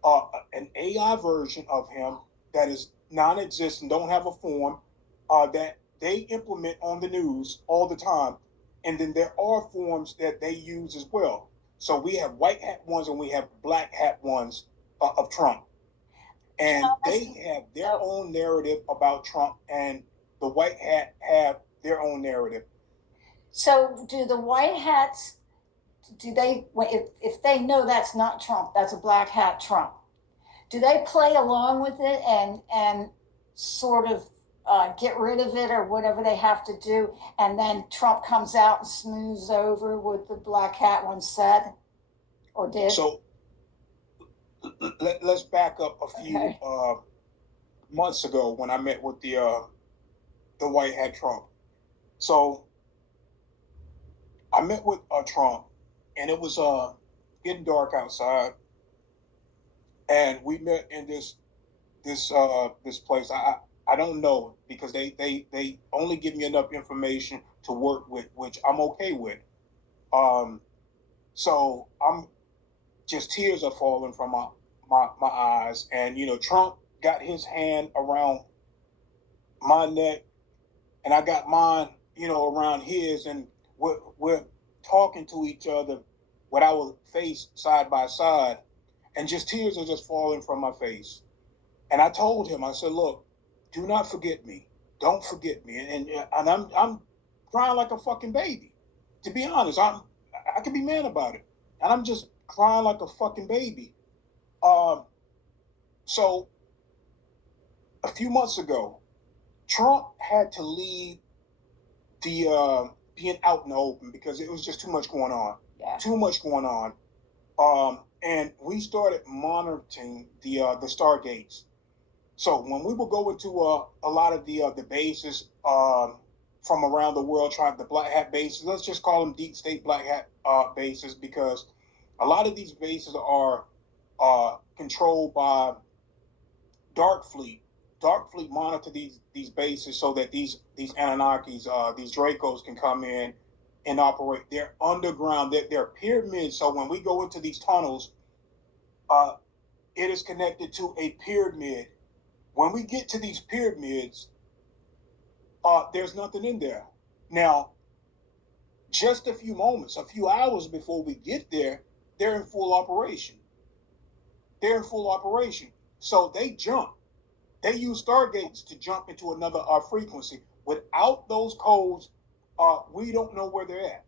an AI version of him that is non-existent, don't have a form, that they implement on the news all the time, and then there are forms that they use as well. So we have white hat ones and we have black hat ones of Trump, and they have their Oh, own narrative about Trump, and the white hat have their own narrative. so do the white hats? Do they if they know that's not Trump, that's a black hat Trump? Do they play along with it and sort of get rid of it or whatever they have to do, and then Trump comes out and smooths over what the black hat one said or did? So let's back up a few Okay. months ago when I met with the white hat Trump. So I met with Trump, and it was getting dark outside, and we met in this place. I don't know because they only give me enough information to work with, which I'm okay with. Um, so I'm just tears are falling from my eyes, and Trump got his hand around my neck, and I got mine, around his, and we're talking to each other with our face side by side, and just tears are just falling from my face. And I told him, I said, look, do not forget me. Don't forget me. And I'm crying like a fucking baby. To be honest, I can be mad about it. And I'm just crying like a fucking baby. Um, so a few months ago, Trump had to leave the being out in the open because it was just too much going on. Yeah. Too much going on. And we started monitoring the Stargates. So when we would go into a lot of the bases from around the world, trying the black hat bases, let's just call them deep state black hat bases, because a lot of these bases are controlled by Dark Fleet. Dark Fleet monitor these bases so that these Anunnakis, these Dracos can come in and operate. They're underground. They're pyramids. So when we go into these tunnels, uh, it is connected to a pyramid. When we get to these pyramids, there's nothing in there. Now, just a few moments, a few hours before we get there, they're in full operation. They're in full operation. So they jump. They use Stargates to jump into another frequency. Without those codes, we don't know where they're at.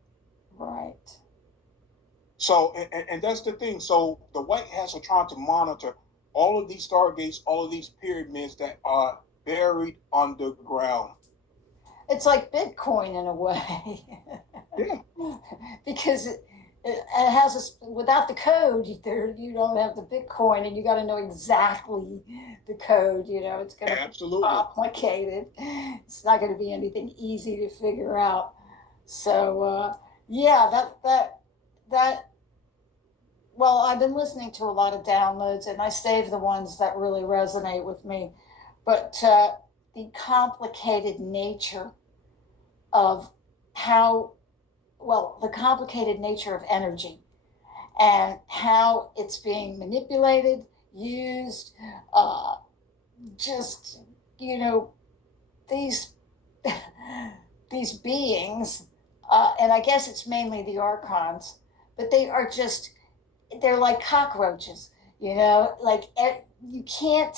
Right. So, and that's the thing. So the White Hats are trying to monitor all of these Stargates, all of these pyramids that are buried underground. It's like Bitcoin in a way. Yeah, because it has without the code there you don't have the Bitcoin, and you got to know exactly the code. It's going to be absolutely. complicated. It's not going to be anything easy to figure out. So yeah, that well, I've been listening to a lot of downloads, and I save the ones that really resonate with me. But the complicated nature of how well, the complicated nature of energy and how it's being manipulated, used, uh, just, these these beings, and I guess it's mainly the archons, but they are just, they're like cockroaches, like you can't,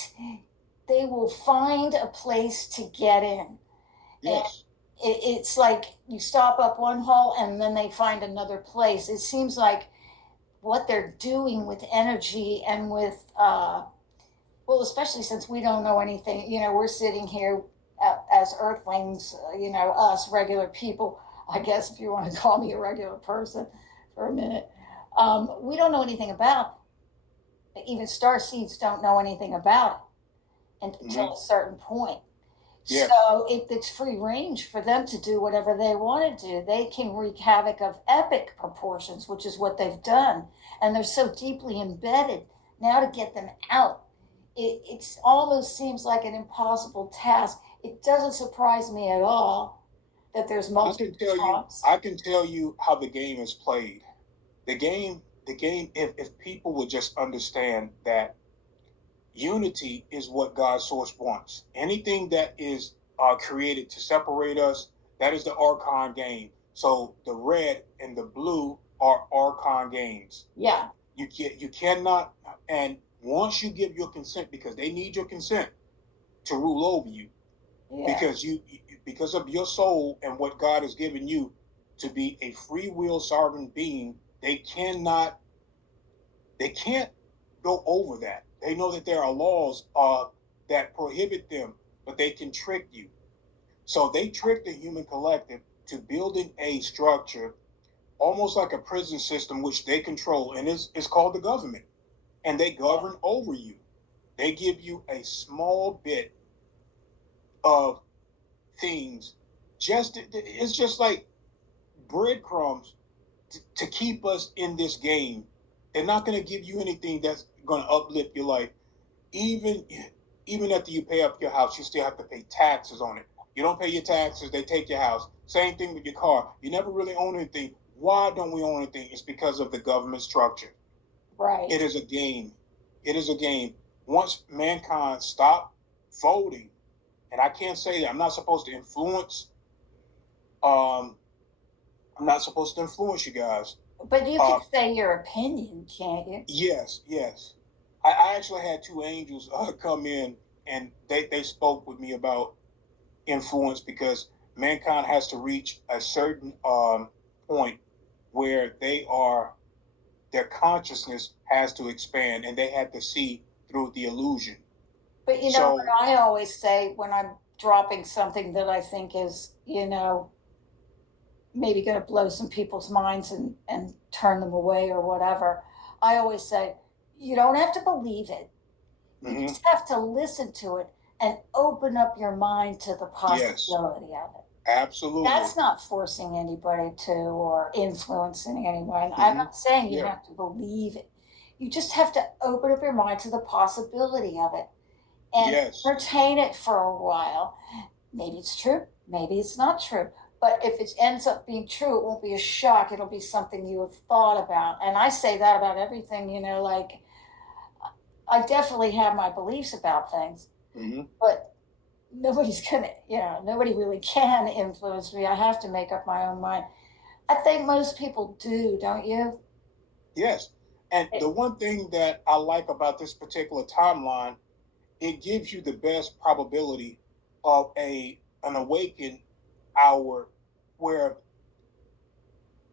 they will find a place to get in. And Yes. it's like you stop up one hole and then they find another place. It seems like what they're doing with energy and with, well, especially since we don't know anything, we're sitting here as earthlings, us regular people, I guess, if you want to call me a regular person for a minute. We don't know anything about it. Even star seeds don't know anything about it until Mm-hmm. a certain point. Yes. So if it's free range for them to do whatever they want to do, they can wreak havoc of epic proportions, which is what they've done. And they're so deeply embedded. Now to get them out, it almost seems like an impossible task. It doesn't surprise me at all that there's multiple talks. I can tell you how the game is played. The game, if people would just understand that unity is what God's source wants. Anything that is created to separate us, that is the Archon game. So the red and the blue are Archon games. Yeah. You cannot, and once you give your consent, because they need your consent to rule over you, Yeah. because of your soul and what God has given you to be a free will sovereign being, they can't go over that. They know that there are laws that prohibit them, but they can trick you. So they trick the human collective to building a structure almost like a prison system which they control, and it's called the government, and they govern over you. They give you a small bit of things. It's just like breadcrumbs to keep us in this game. They're not going to give you anything that's going to uplift your life. Even even after you pay up your house, you still have to pay taxes on it. You don't pay your taxes, they take your house. Same thing with your car. You never really own anything. Why don't we own anything? It's because of the government structure. Right. It is a game. It is a game. Once mankind stop voting, and I can't say that I'm not supposed to influence. I'm not supposed to influence you guys. But you can say your opinion, can't you? Yes, yes. I actually had two angels come in, and they spoke with me about influence, because mankind has to reach a certain point where their consciousness has to expand, and they have to see through the illusion. But you know what I always say when I'm dropping something that I think is, maybe going to blow some people's minds and turn them away or whatever, I always say, you don't have to believe it. You just have to listen to it and open up your mind to the possibility of it. Absolutely. That's not forcing anybody to or influencing anyone. I'm not saying you have to believe it. You just have to open up your mind to the possibility of it and entertain it for a while. Maybe it's true, maybe it's not true. But if it ends up being true, it won't be a shock. It'll be something you have thought about. And I say that about everything, like I definitely have my beliefs about things, but nobody's gonna, nobody really can influence me. I have to make up my own mind. I think most people do, don't you? Yes. And the one thing that I like about this particular timeline, it gives you the best probability of an awakened hour, where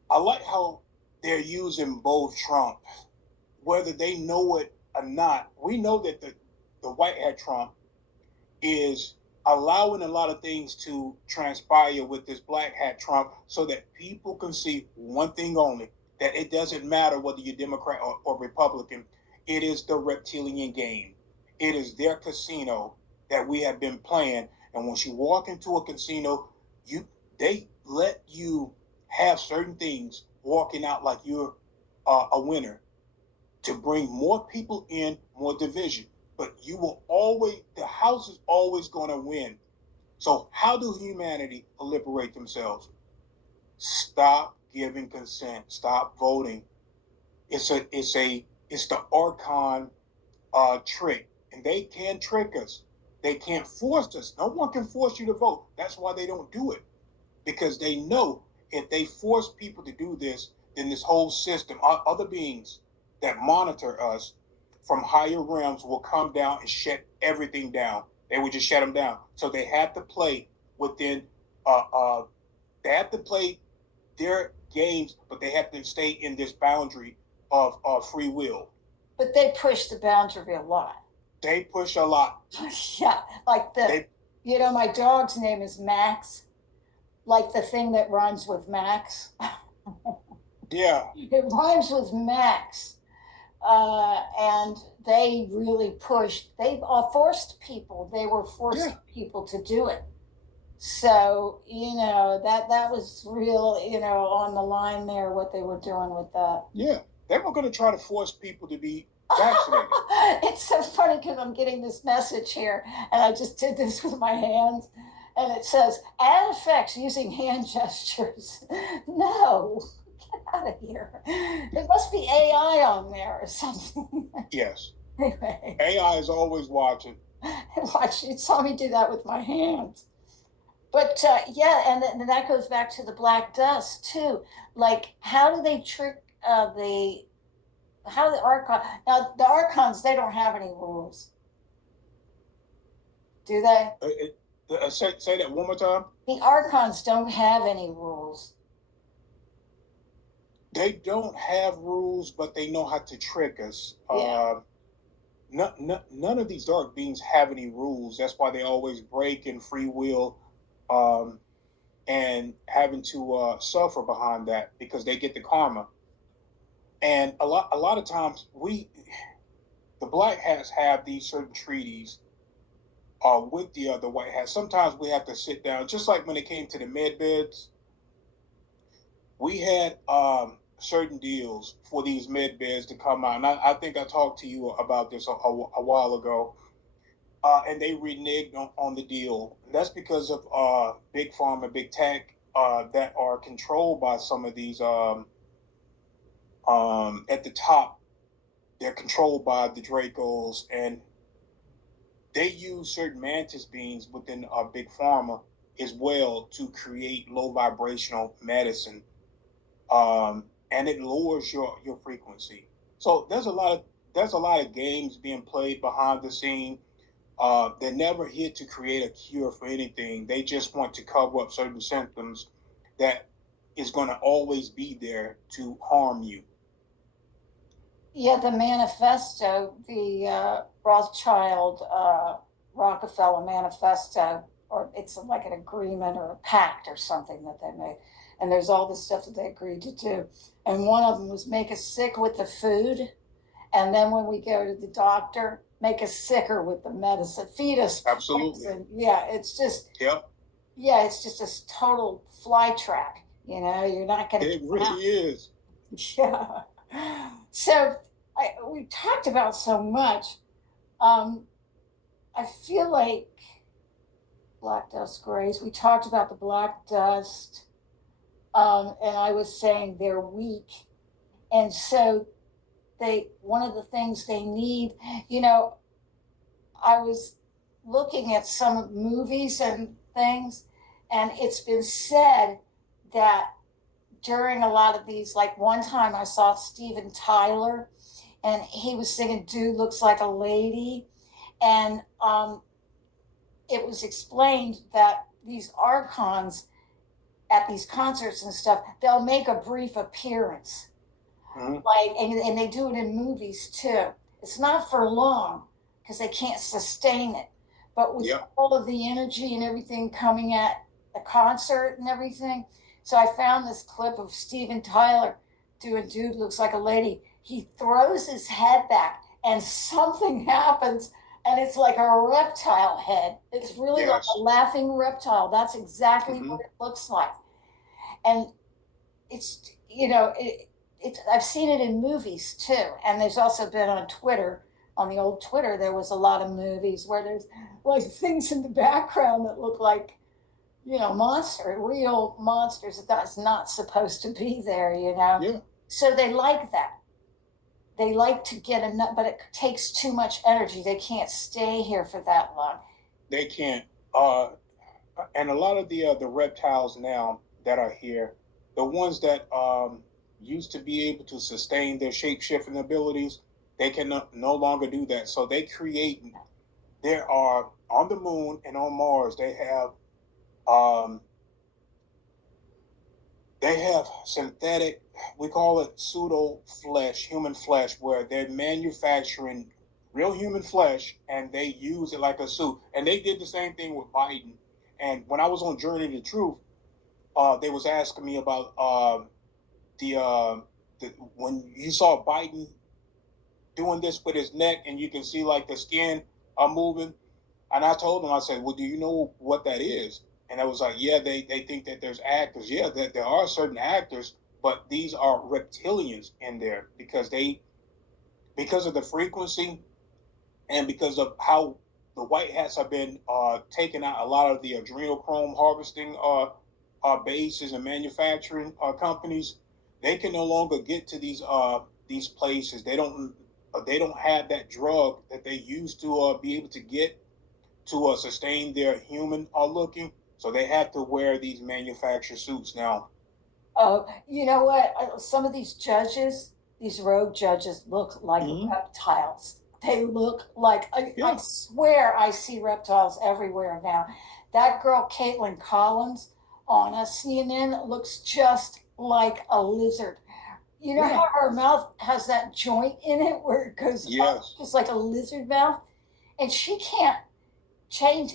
I like how they're using both Trump, whether they know it or not. We know that the white hat Trump is allowing a lot of things to transpire with this black hat Trump, so that people can see one thing only, that it doesn't matter whether you're Democrat or Republican. It is the reptilian game. It is their casino that we have been playing. And once you walk into a casino, they let you have certain things walking out like you're a winner, to bring more people in, more division. But the house is always going to win. So how do humanity liberate themselves? Stop giving consent. Stop voting. It's the Archon trick, and they can trick us. They can't force us. No one can force you to vote. That's why they don't do it, because they know if they force people to do this, then this whole system, other beings that monitor us from higher realms, will come down and shut everything down. They would just shut them down. So they have to play within. They have to play their games, but they have to stay in this boundary of free will. But they push the boundary a lot. They push a lot. Yeah, like my dog's name is Max, like the thing that rhymes with Max. Yeah. It rhymes with Max. and they really pushed. They forced people. They were forcing Yeah, people to do it. So that was real. On the line there, what they were doing with that. yeah. They were going to try to force people to be vaccinated. It's so funny because I'm getting this message here, and I just did this with my hands, and it says add effects using hand gestures. No, get out of here. There must be AI on there or something. Yes. Anyway, AI is always watching. watch, you saw me do that with my hands. But yeah, and then that goes back to the black dust too. Like, how do they trick the how the archon? Now the archons, they don't have any rules, do they? Say that one more time. The archons don't have any rules. They don't have rules, but they know how to trick us. Yeah. None of these dark beings have any rules. That's why they always break in free will, um, and having to suffer behind that because they get the karma. And a lot of times the black hats have these certain treaties with the other white hats. Sometimes we have to sit down, just like when it came to the med beds. We had certain deals for these med beds to come out. And I think I talked to you about this a while ago. And they reneged on the deal. And that's because of big pharma, big tech that are controlled by some of these at the top. They're controlled by the Dracos, and they use certain mantis beings within big pharma as well to create low vibrational medicine, and it lowers your frequency. So there's a lot of games being played behind the scene. They're never here to create a cure for anything. They just want to cover up certain symptoms that is going to always be there to harm you. Yeah, the manifesto, the Rothschild Rockefeller manifesto, or it's like an agreement or a pact or something that they made. And there's all this stuff that they agreed to do. And one of them was make us sick with the food. And then when we go to the doctor, make us sicker with the medicine, feed us Absolutely. poison. Yeah, it's just, Yep. yeah, it's just a total fly trap. You're not going to. It really is. Yeah. So we talked about so much. Um, I feel like black dust grays. We talked about the black dust, and I was saying they're weak, and so they one of the things they need. You know, I was looking at some movies and things, and it's been said that during a lot of these, like one time I saw Steven Tyler, and he was singing "Dude Looks Like a Lady," and it was explained that these archons at these concerts and stuff, they'll make a brief appearance, like, and they do it in movies too. It's not for long because they can't sustain it, but with Yep. all of the energy and everything coming at the concert and everything. So I found this clip of Steven Tyler doing "Dude Looks Like a Lady." He throws his head back and something happens, and it's like a reptile head. It's really like Yes. a laughing reptile. That's exactly Mhm. what it looks like. And it's, I've seen it in movies too. And there's also been on Twitter, on the old Twitter, there was a lot of movies where there's like things in the background that look like, real monsters that's not supposed to be there. Yeah. So they like that. They like to get enough, but it takes too much energy. They can't stay here for that long. They can't. And a lot of the reptiles now that are here, the ones that used to be able to sustain their shape shifting abilities, they can no longer do that. So they create. There are on the moon and on Mars. Um, they have synthetic. We call it pseudo flesh, human flesh, where they're manufacturing real human flesh and they use it like a suit. And they did the same thing with Biden. And when I was on Journey to Truth, they was asking me about the, uh, the when you saw Biden doing this with his neck, and you can see like the skin are moving. And I told him, I said, well, do you know what that is? And I was like, yeah, they think that there's actors. Yeah, that there are certain actors, but these are reptilians in there because of the frequency and because of how the white hats have been taking out a lot of the adrenochrome harvesting bases and manufacturing companies. They can no longer get to these places. They don't have that drug that they used to be able to get to sustain their human looking. So they have to wear these manufactured suits now. Oh, you know what? Some of these judges, these rogue judges, look like Mm-hmm. reptiles. They look like, I Yeah, swear I see reptiles everywhere now. That girl, Caitlin Collins, on a CNN looks just like a lizard. You know yeah, how her mouth has that joint in it where it goes up yes, just like a lizard mouth? And change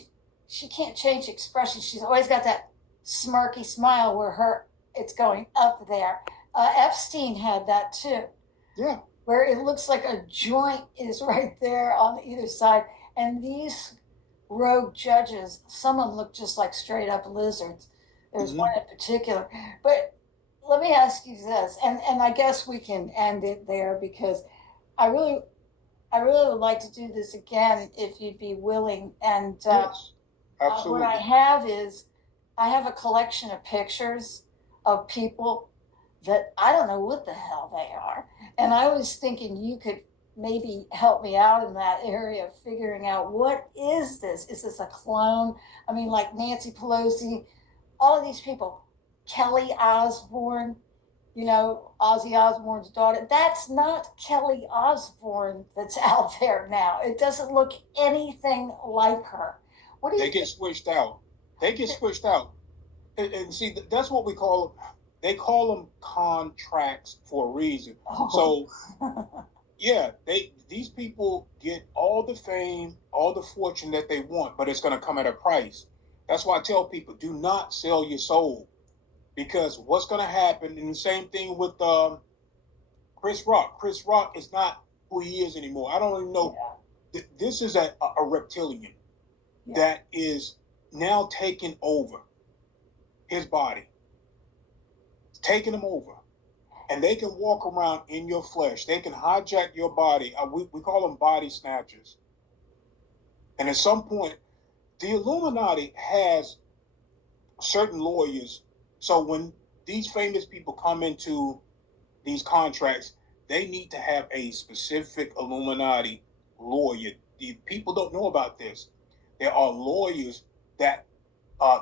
she can't change expression. She's always got that smirky smile where her it's going up there. Epstein had that too, yeah. where it looks like a joint is right there on either side. And these rogue judges, some of them look just like straight up lizards. There's one Mm-hmm. in particular. But let me ask you this, and I guess we can end it there because I really I really would like to do this again if you'd be willing. And Yes, what I absolutely. have is I have a collection of pictures of people that I don't know what the hell they are. And I was thinking you could maybe help me out in that area of figuring out what is this? Is this a clone? I mean, like Nancy Pelosi, all of these people, Kelly Osbourne, Ozzy Osbourne's daughter. That's not Kelly Osbourne that's out there now. It doesn't look anything like her. What do you They think? get switched out. They get switched out. And see, that's what we call them. They call them contracts for a reason. Oh, So yeah, these people get all the fame, all the fortune that they want, but it's going to come at a price. That's why I tell people, do not sell your soul, because what's going to happen? And the same thing with Chris Rock. Chris Rock is not who he is anymore. I don't even know. yeah, This is a reptilian yeah. that is now taking over his body, taking him over. And they can walk around in your flesh. They can hijack your body. We call them body snatchers. And at some point, the Illuminati has certain lawyers. So when these famous people come into these contracts, they need to have a specific Illuminati lawyer. The people don't know about this. There are lawyers that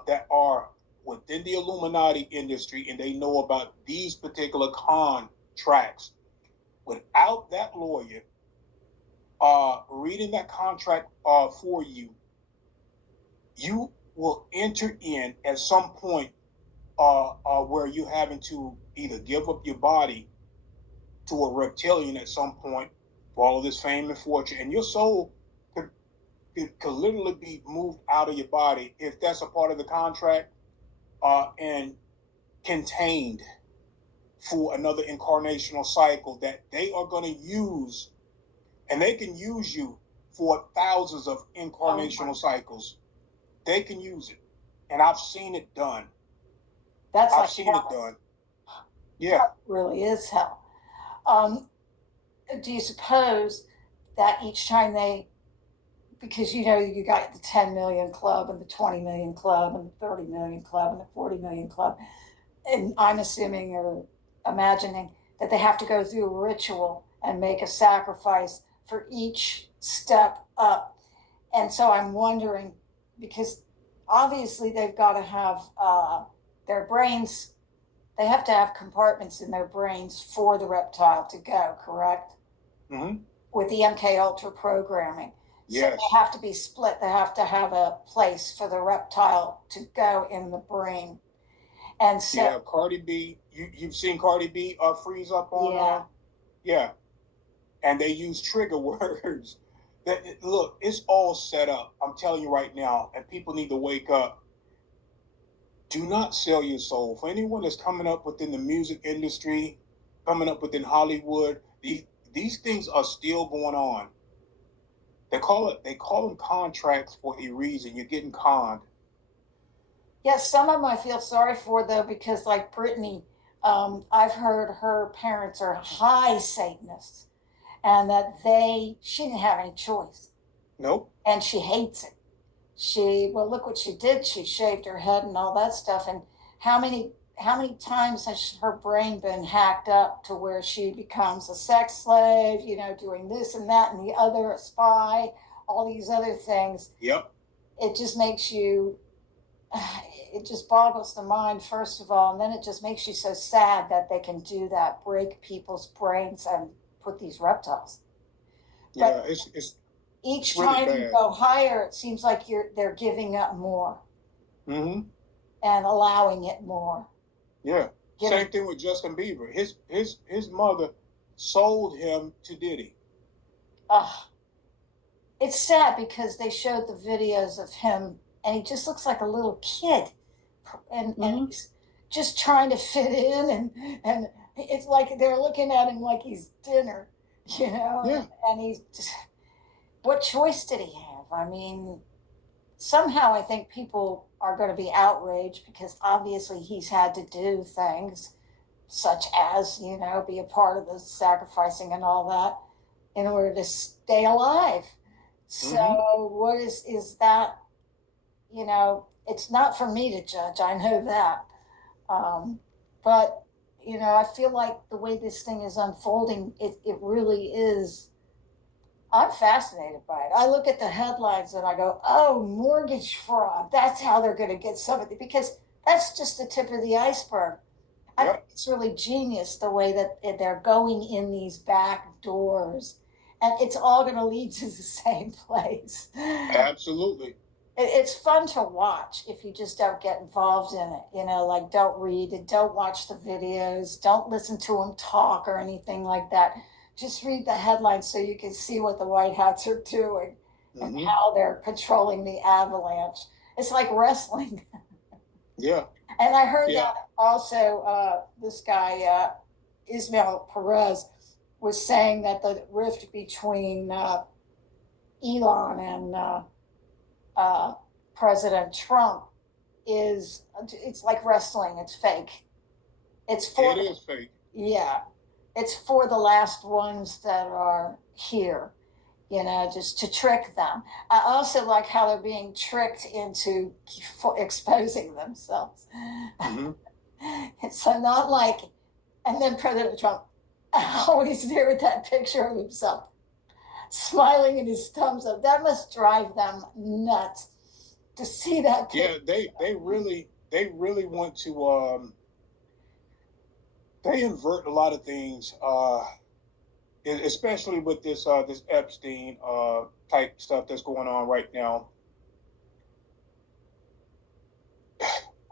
that are within the Illuminati industry, and they know about these particular contracts. Without that lawyer reading that contract for you, you will enter in at some point where you're having to either give up your body to a reptilian at some point for all of this fame and fortune, and your soul could literally be moved out of your body if that's a part of the contract and contained for another incarnational cycle that they are going to use, and they can use you for thousands of Oh my incarnational God. cycles. They can use it, and I've seen it done. That's I've like seen it hell. done. Yeah. That really is hell. Um, do you suppose that each time because you got the 10 million club and the 20 million club and the 30 million club and the 40 million club, and I'm assuming or imagining that they have to go through a ritual and make a sacrifice for each step up. And so I'm wondering because obviously they've got to have their brains, they have to have compartments in their brains for the reptile to go, correct? Mm-hmm. With the MK Ultra programming. So they Yes. have to be split. They have to have a place for the reptile to go in the brain. And so, Yeah. Cardi B. You've seen Cardi B freeze up on yeah, yeah, and they use trigger words. Look, it's all set up. I'm telling you right now, and people need to wake up. Do not sell your soul. For anyone that's coming up within the music industry, coming up within Hollywood, these things are still going on. They call them contracts for a reason. You're getting conned. Yes, some of them I feel sorry for though, because like Brittany, I've heard her parents are high Satanists, and that she didn't have any choice, Nope. and she hates it. Well, look what she did. She shaved her head and all that stuff. And how many times has her brain been hacked up to where she becomes a sex slave, doing this and that and the other, a spy, all these other things. Yep. It just makes you, it just boggles the mind, first of all. And then it just makes you so sad that they can do that, break people's brains and put these reptiles. Yeah, But it's each really time you bad. go higher, it seems like they're giving up more Mm-hmm. and allowing it more. Yeah. Giving, Same thing with Justin Bieber. His mother sold him to Diddy. it's sad because they showed the videos of him and he just looks like a little kid, and he's just trying to fit in, and it's like they're looking at him like he's dinner, Yeah. and he's just, what choice did he have? I mean, somehow I think people are going to be outraged because obviously he's had to do things such as, be a part of the sacrificing and all that in order to stay alive. So what is that? It's not for me to judge. I know that. But, I feel like the way this thing is unfolding, it really is. I'm fascinated by it. I look at the headlines and I go, oh, mortgage fraud. That's how they're going to get some of it, because that's just the tip of the iceberg. I think it's really genius the way that they're going in these back doors, and it's all going to lead to the same place. Absolutely. It's fun to watch if you just don't get involved in it. Like, don't read it, don't watch the videos, don't listen to them talk or anything like that. Just read the headlines so you can see what the White Hats are doing and how they're controlling the avalanche. It's like wrestling. Yeah. And I heard that also, this guy, Ismail Perez, was saying that the rift between Elon and President Trump it's like wrestling. It's fake. It is fake. Yeah, it's for the last ones that are here, just to trick them. I also like how they're being tricked into exposing themselves. So not like, and then President Trump always there with that picture of himself smiling and his thumbs up. That must drive them nuts to see that picture. Yeah, they really want to they invert a lot of things, especially with this Epstein type stuff that's going on right now.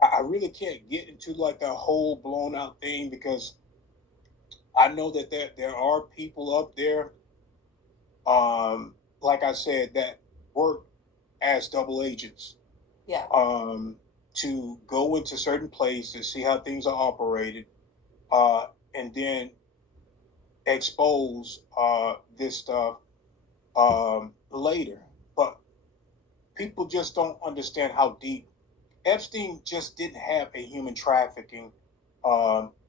I really can't get into like that whole blown out thing because I know that there are people up there, like I said, that work as double agents. Yeah. To go into certain places, see how things are operated, and then expose this stuff later. But people just don't understand how deep. Epstein just didn't have a human trafficking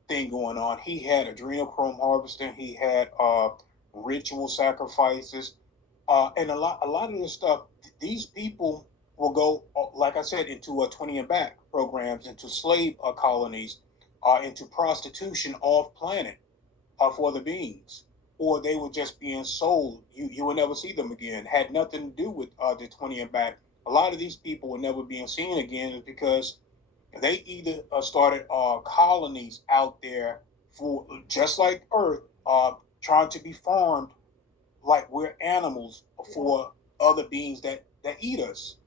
thing going on. He had adrenochrome harvesting. He had ritual sacrifices, and a lot of this stuff. These people will go, like I said, into 20 and back programs, into slave colonies, into prostitution off planet for the beings, or they were just being sold. You will never see them again. Had nothing to do with the 20 and back. A lot of these people were never being seen again because they either started colonies out there for just like Earth, trying to be farmed like we're animals for other beings that eat us.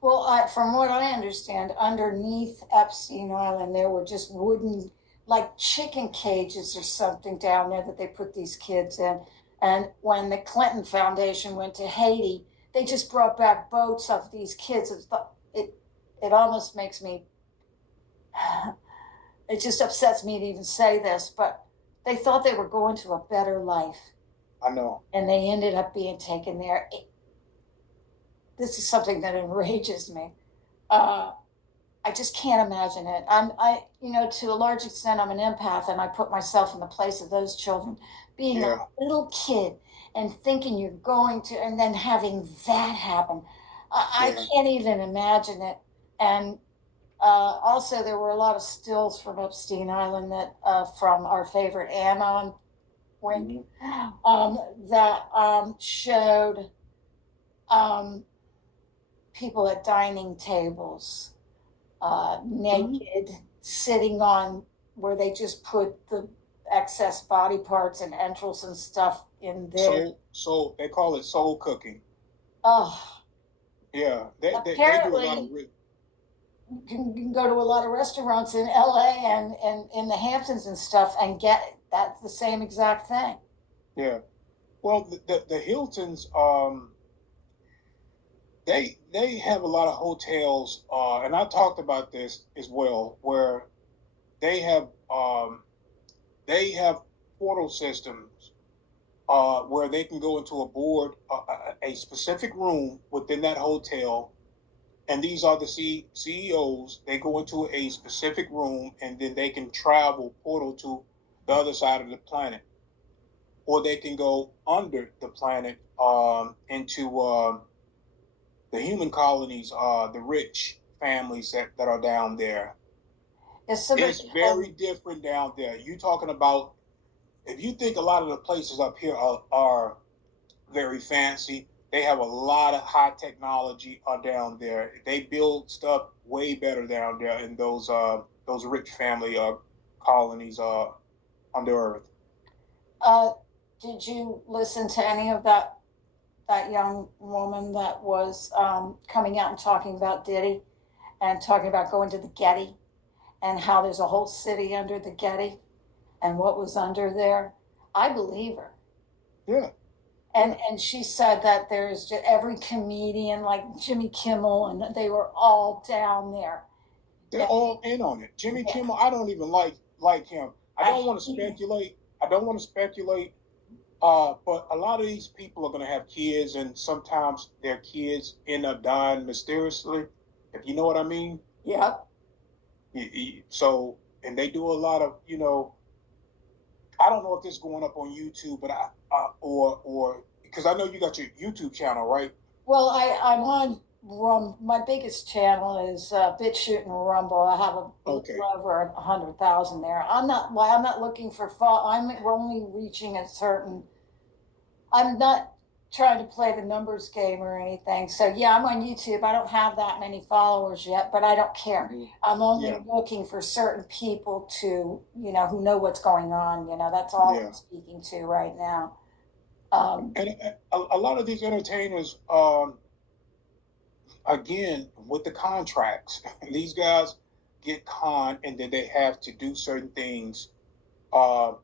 Well, from what I understand, underneath Epstein Island, there were just wooden, like chicken cages or something down there that they put these kids in. And when the Clinton Foundation went to Haiti, they just brought back boats of these kids. It almost makes me, it just upsets me to even say this, but they thought they were going to a better life. I know. and they ended up being taken there. This is something that enrages me. Uh, I just can't imagine it. To a large extent, I'm an empath, and I put myself in the place of those children, being a Yeah, little kid and thinking you're going to, and then having that happen. I yeah. can't even imagine it. And also, there were a lot of stills from Epstein Island that from our favorite Anon Wink Mm-hmm. that showed um, people at dining tables Mm-hmm. naked, sitting on where they just put the excess body parts and entrails and stuff in there. So they call it soul cooking. Oh, Yeah, they do a lot of apparently you can go to a lot of restaurants in LA and in the Hamptons and stuff and get that's the same exact thing. yeah. Well, the Hiltons, they have a lot of hotels, and I talked about this as well, where they have um, they have portal systems where they can go into a board, a specific room within that hotel, and these are the CEOs. They go into a specific room, and then they can travel portal to the other side of the planet, or they can go under the planet into the human colonies, the rich families that are down there. As somebody It's told very different down there. You talking about if you think a lot of the places up here are very fancy, they have a lot of high technology down there. They build stuff way better down there in those rich family colonies under Earth. uh, did you listen to any of that young woman that was coming out and talking about Diddy and talking about going to the Getty and how there's a whole city under the Getty and what was under there? I believe her. Yeah, And yeah. and she said that there's just every comedian like Jimmy Kimmel and they were all down there. They're And all in on it. Jimmy yeah, Kimmel, I don't even like him. I I don't want to hate him. speculate. I don't want to speculate. But a lot of these people are going to have kids, and sometimes their kids end up dying mysteriously, if you know what I mean. Yep. So, and they do a lot of, I don't know if this is going up on YouTube, but or because I know you got your YouTube channel, right? Well, I'm on My biggest channel is BitChute and Rumble. I have a little Okay. over 100,000 there. I'm not looking for fall. I'm only reaching a certain. I'm not trying to play the numbers game or anything. So yeah, I'm on YouTube. I don't have that many followers yet, but I don't care. Mm-hmm. I'm only Yeah, looking for certain people to, who know what's going on. That's all I'm yeah. speaking to right now. Um, And a lot of these entertainers, again, with the contracts, these guys get conned and then they have to do certain things. Uh,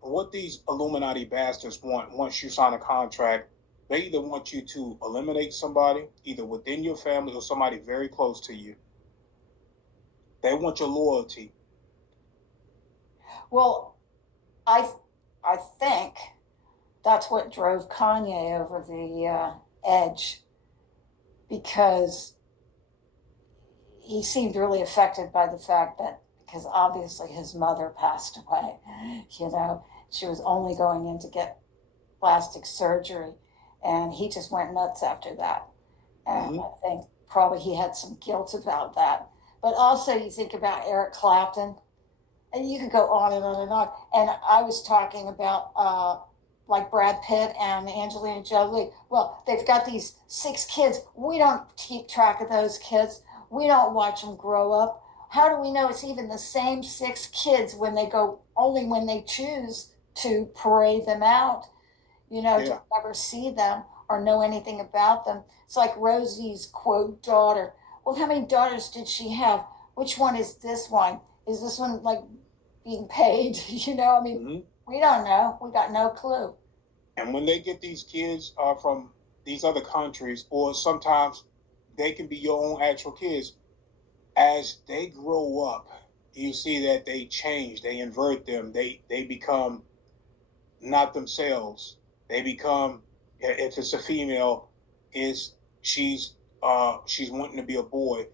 what these Illuminati bastards want once you sign a contract, they either want you to eliminate somebody, either within your family or somebody very close to you. They want your loyalty. well, I I think that's what drove Kanye over the edge because he seemed really affected by the fact that because obviously his mother passed away, she was only going in to get plastic surgery, and he just went nuts after that. And Mm-hmm. I think probably he had some guilt about that. But also, you think about Eric Clapton, and you could go on and on and on. And I was talking about like Brad Pitt and Angelina Jolie. Well, they've got these 6 kids. We don't keep track of those kids. We don't watch them grow up. How do we know it's even the same 6 kids when they go only when they choose to parade them out? Do Yeah, we ever see them or know anything about them? It's like Rosie's quote daughter. Well, how many daughters did she have? Which one is this one? Is this one like being paid? I mean, mm-hmm. we don't know. We got no clue. And when they get these kids from these other countries, or sometimes they can be your own actual kids, as they grow up, you see that they change, they invert them, they become not themselves. They become, if it's a female, is she's wanting to be a boy.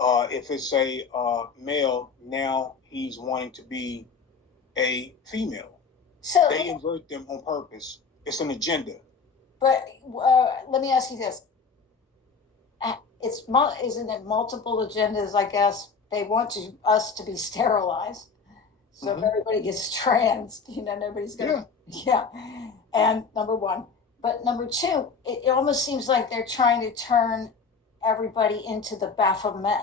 If it's a male, now he's wanting to be a female. So They invert them on purpose. It's an agenda. but let me ask you this: isn't it multiple agendas? I guess they want us to be sterilized. So if everybody gets trans, nobody's gonna. Yeah. Yeah. And number one, but number two, it almost seems like they're trying to turn everybody into the Baphomet.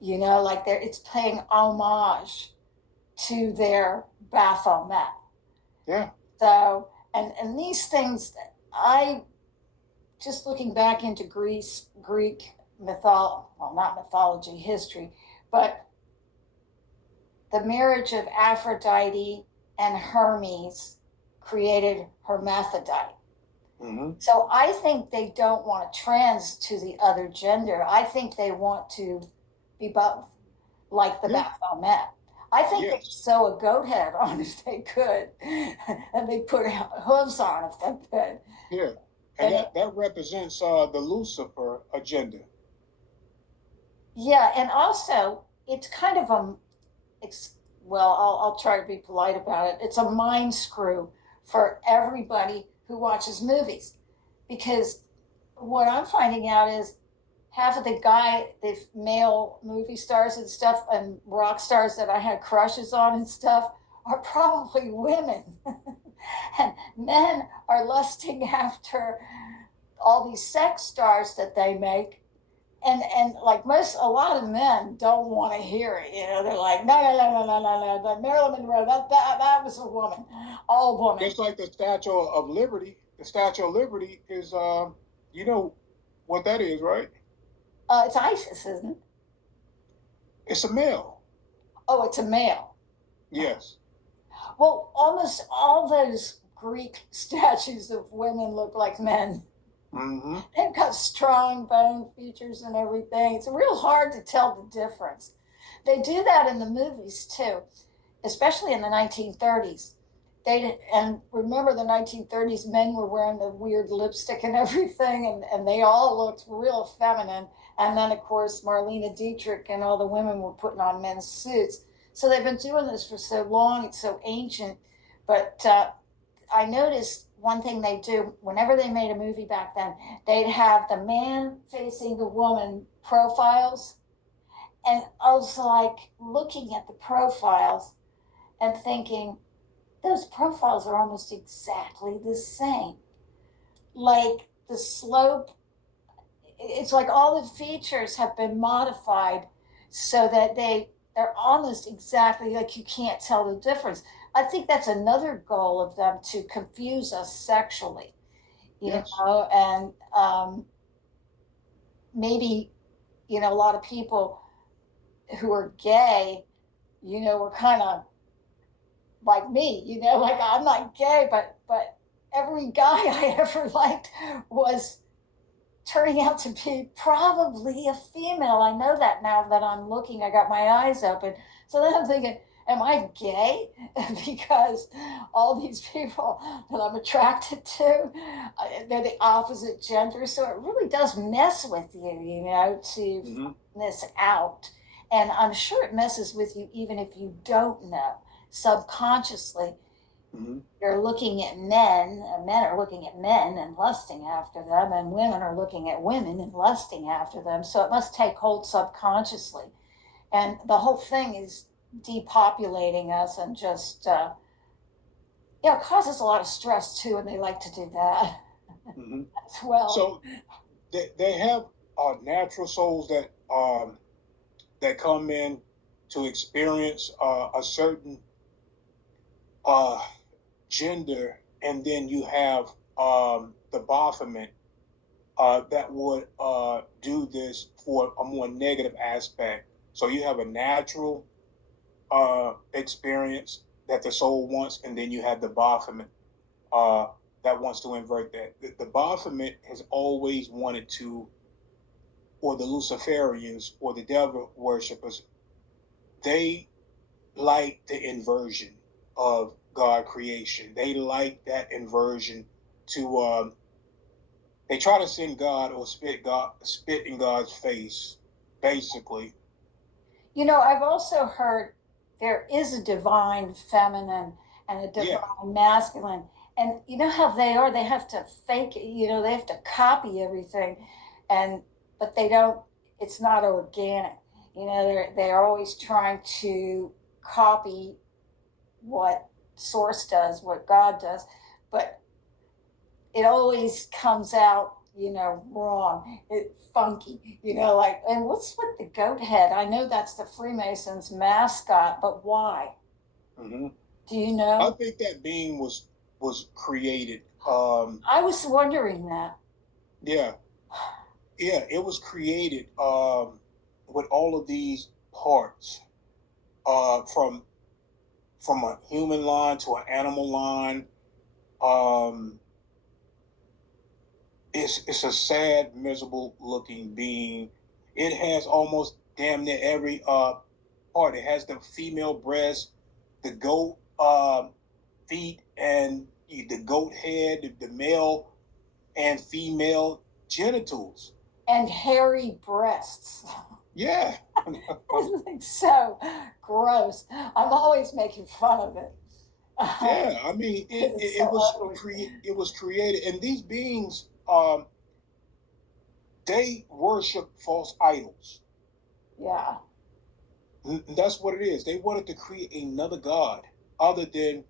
Like it's paying homage to their Baphomet. Yeah. So and these things, I just looking back into Greek not mythology, history, but the marriage of Aphrodite and Hermes created Hermaphrodite. Mm-hmm. So I think they don't want to trans to the other gender. I think they want to be both, like the Baphomet. I think they'd sew a goat head on if they could, and they put hooves on if they could. Yeah, and that represents the Lucifer agenda. Yeah, and also it's kind of I'll try to be polite about it. It's a mind screw for everybody who watches movies, because what I'm finding out is half of the male movie stars and stuff and rock stars that I had crushes on and stuff are probably women. And men are lusting after all these sex stars that they make, and like a lot of men don't want to hear it. They're like, no, no, no, no, no, no, no. But Marilyn Monroe, that was a woman, all woman. Just like the Statue of Liberty. The Statue of Liberty is, you know what that is, right? It's ISIS, isn't it? It's a male. Oh, it's a male. Yes. Well, almost all those Greek statues of women look like men. Mm-hmm. They've got strong bone features and everything. It's real hard to tell the difference. They do that in the movies too, especially in the 1930s. And remember the 1930s, men were wearing the weird lipstick and everything, and they all looked real feminine. And then, of course, Marlene Dietrich and all the women were putting on men's suits. So they've been doing this for so long. It's so ancient. But I noticed one thing they do whenever they made a movie back then, they'd have the man facing the woman profiles. And I was like looking at the profiles and thinking, those profiles are almost exactly the same. Like the slope, it's like all the features have been modified so that they're almost exactly like you can't tell the difference. I think that's another goal of them, to confuse us sexually, and maybe, a lot of people who are gay, were kind of like me, like I'm not gay, but every guy I ever liked was turning out to be probably a female. I know that now that I'm looking, I got my eyes open. So then I'm thinking, am I gay? Because all these people that I'm attracted to, they're the opposite gender. So it really does mess with you, to find this out. And I'm sure it messes with you even if you don't know. Subconsciously, you're looking at men are looking at men and lusting after them, and women are looking at women and lusting after them. So it must take hold subconsciously. And the whole thing is depopulating us, and just, it causes a lot of stress too, and they like to do that as well. So they have natural souls that come in to experience a certain gender, and then you have the Baphomet that would do this for a more negative aspect. So you have a natural experience that the soul wants, and then you have the Baphomet that wants to invert that. The Baphomet has always wanted to, or the Luciferians or the devil worshippers, they like the inversion of God creation. They like that inversion to they try to send God or spit in God's face, basically. You know, I've also heard there is a divine feminine and a divine Yeah. masculine. And you know how they are? They have to fake it, you know, they have to copy everything. And but they don't, it's not organic. You know, they're always trying to copy what source does, what God does, but it always comes out, you know, wrong. It's funky, you know, like, and what's with the goat head? I know that's the Freemasons mascot, but why? Mm-hmm. Do you I know? think that being was created. I was wondering that. Yeah, yeah, it was created with all of these parts from a human line to an animal line. Um, it's a sad, miserable looking being. It has almost damn near every part. It has the female breast, the goat feet, and the goat head, the male and female genitals. And hairy breasts. Yeah. It's like so gross. I'm always making fun of it. Yeah, I mean, It's so ugly. it was created, and these beings, they worship false idols. Yeah. That's what it is. They wanted to create another god other than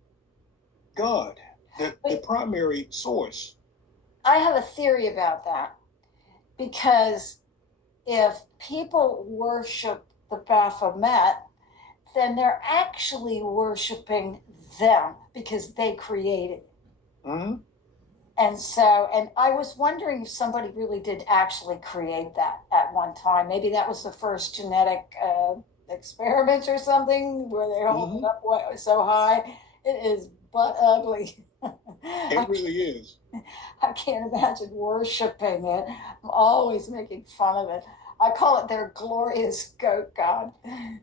God, the But primary source. I have a theory about that because if people worship the Baphomet, then they're actually worshiping them because they created it. Mm-hmm. And so, and I was wondering if somebody really did actually create that at one time. Maybe that was the first genetic experiment or something where they hold it Mm-hmm. up so high. It is butt ugly. It really is. I can't imagine worshiping it. I'm always making fun of it. I call it their glorious goat god.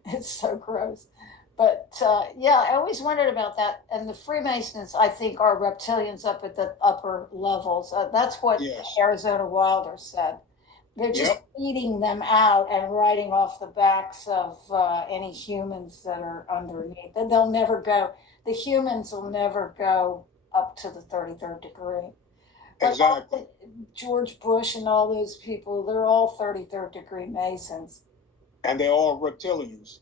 It's so gross. But yeah, I always wondered about that. And the Freemasons, I think, are reptilians up at the upper levels. That's what Yes. Arizona Wilder said. They're just Yep. eating them out and writing off the backs of any humans that are underneath. And they'll never go, the humans will never go up to the 33rd degree. Like Exactly. George Bush and all those people, they're all 33rd degree Masons. And they're all reptilians.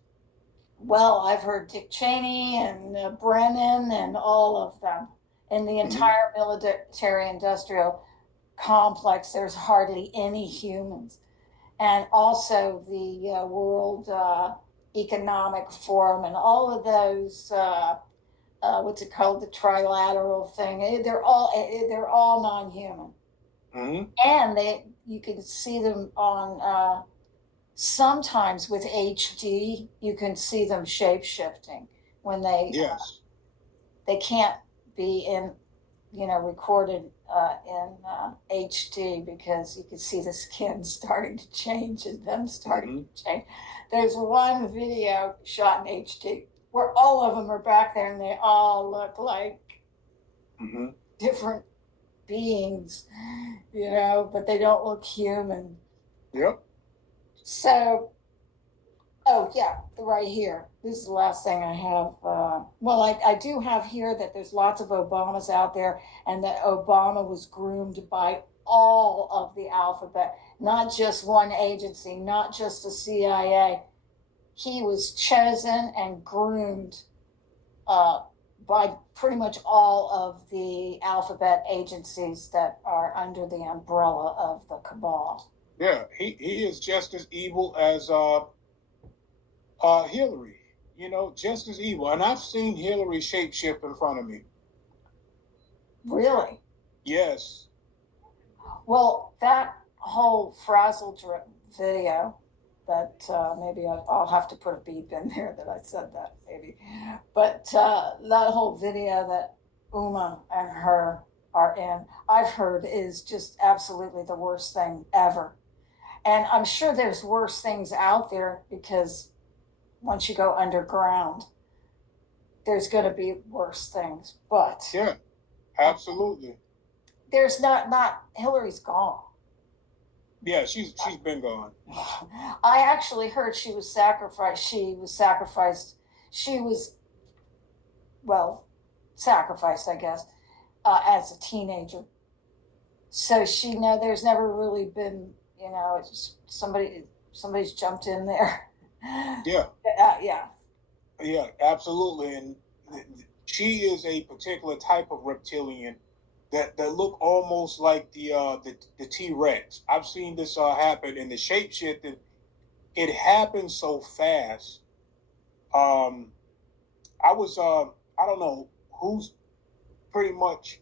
Well, I've heard Dick Cheney and Brennan and all of them. In the Mm-hmm. entire military industrial complex, there's hardly any humans. And also the World Economic Forum and all of those, what's it called, the trilateral thing. They're all non-human. Mm-hmm. And you can see them on sometimes with HD. You can see them shape shifting when Yes. they can't be in, you know, recorded in HD because you can see the skin starting to change and them starting Mm-hmm. to change. There's one video shot in HD where all of them are back there and they all look like Mm-hmm. different beings, you know, but they don't look human. Yep. So, oh yeah, right here. This is the last thing I have. Well, I do have here that there's lots of Obamas out there, and that Obama was groomed by all of the alphabet, not just one agency, not just the CIA. He was chosen and groomed uh, by pretty much all of the alphabet agencies that are under the umbrella of the cabal. Yeah. He is just as evil as Hillary. You know, just as evil. And I've seen Hillary shapeshift in front of me. Really? Yes. Well, that whole frazzle drip video that maybe I'll have to put a beep in there that I said that maybe, but that whole video that Uma and her are in, I've heard is just absolutely the worst thing ever. And I'm sure there's worse things out there because once you go underground, there's going to be worse things. But Yeah, absolutely. There's not Hillary's gone. Yeah, she's been gone. I actually heard she was sacrificed. She was sacrificed. She was, well, sacrificed, I guess, as a teenager. So there's never really been, it's somebody's jumped in there. Yeah, Yeah. yeah, absolutely. And she is a particular type of reptilian that look almost like the T-Rex. I've seen this happen in the shapeshifting. It happened so fast. Um, I was I don't know who's pretty much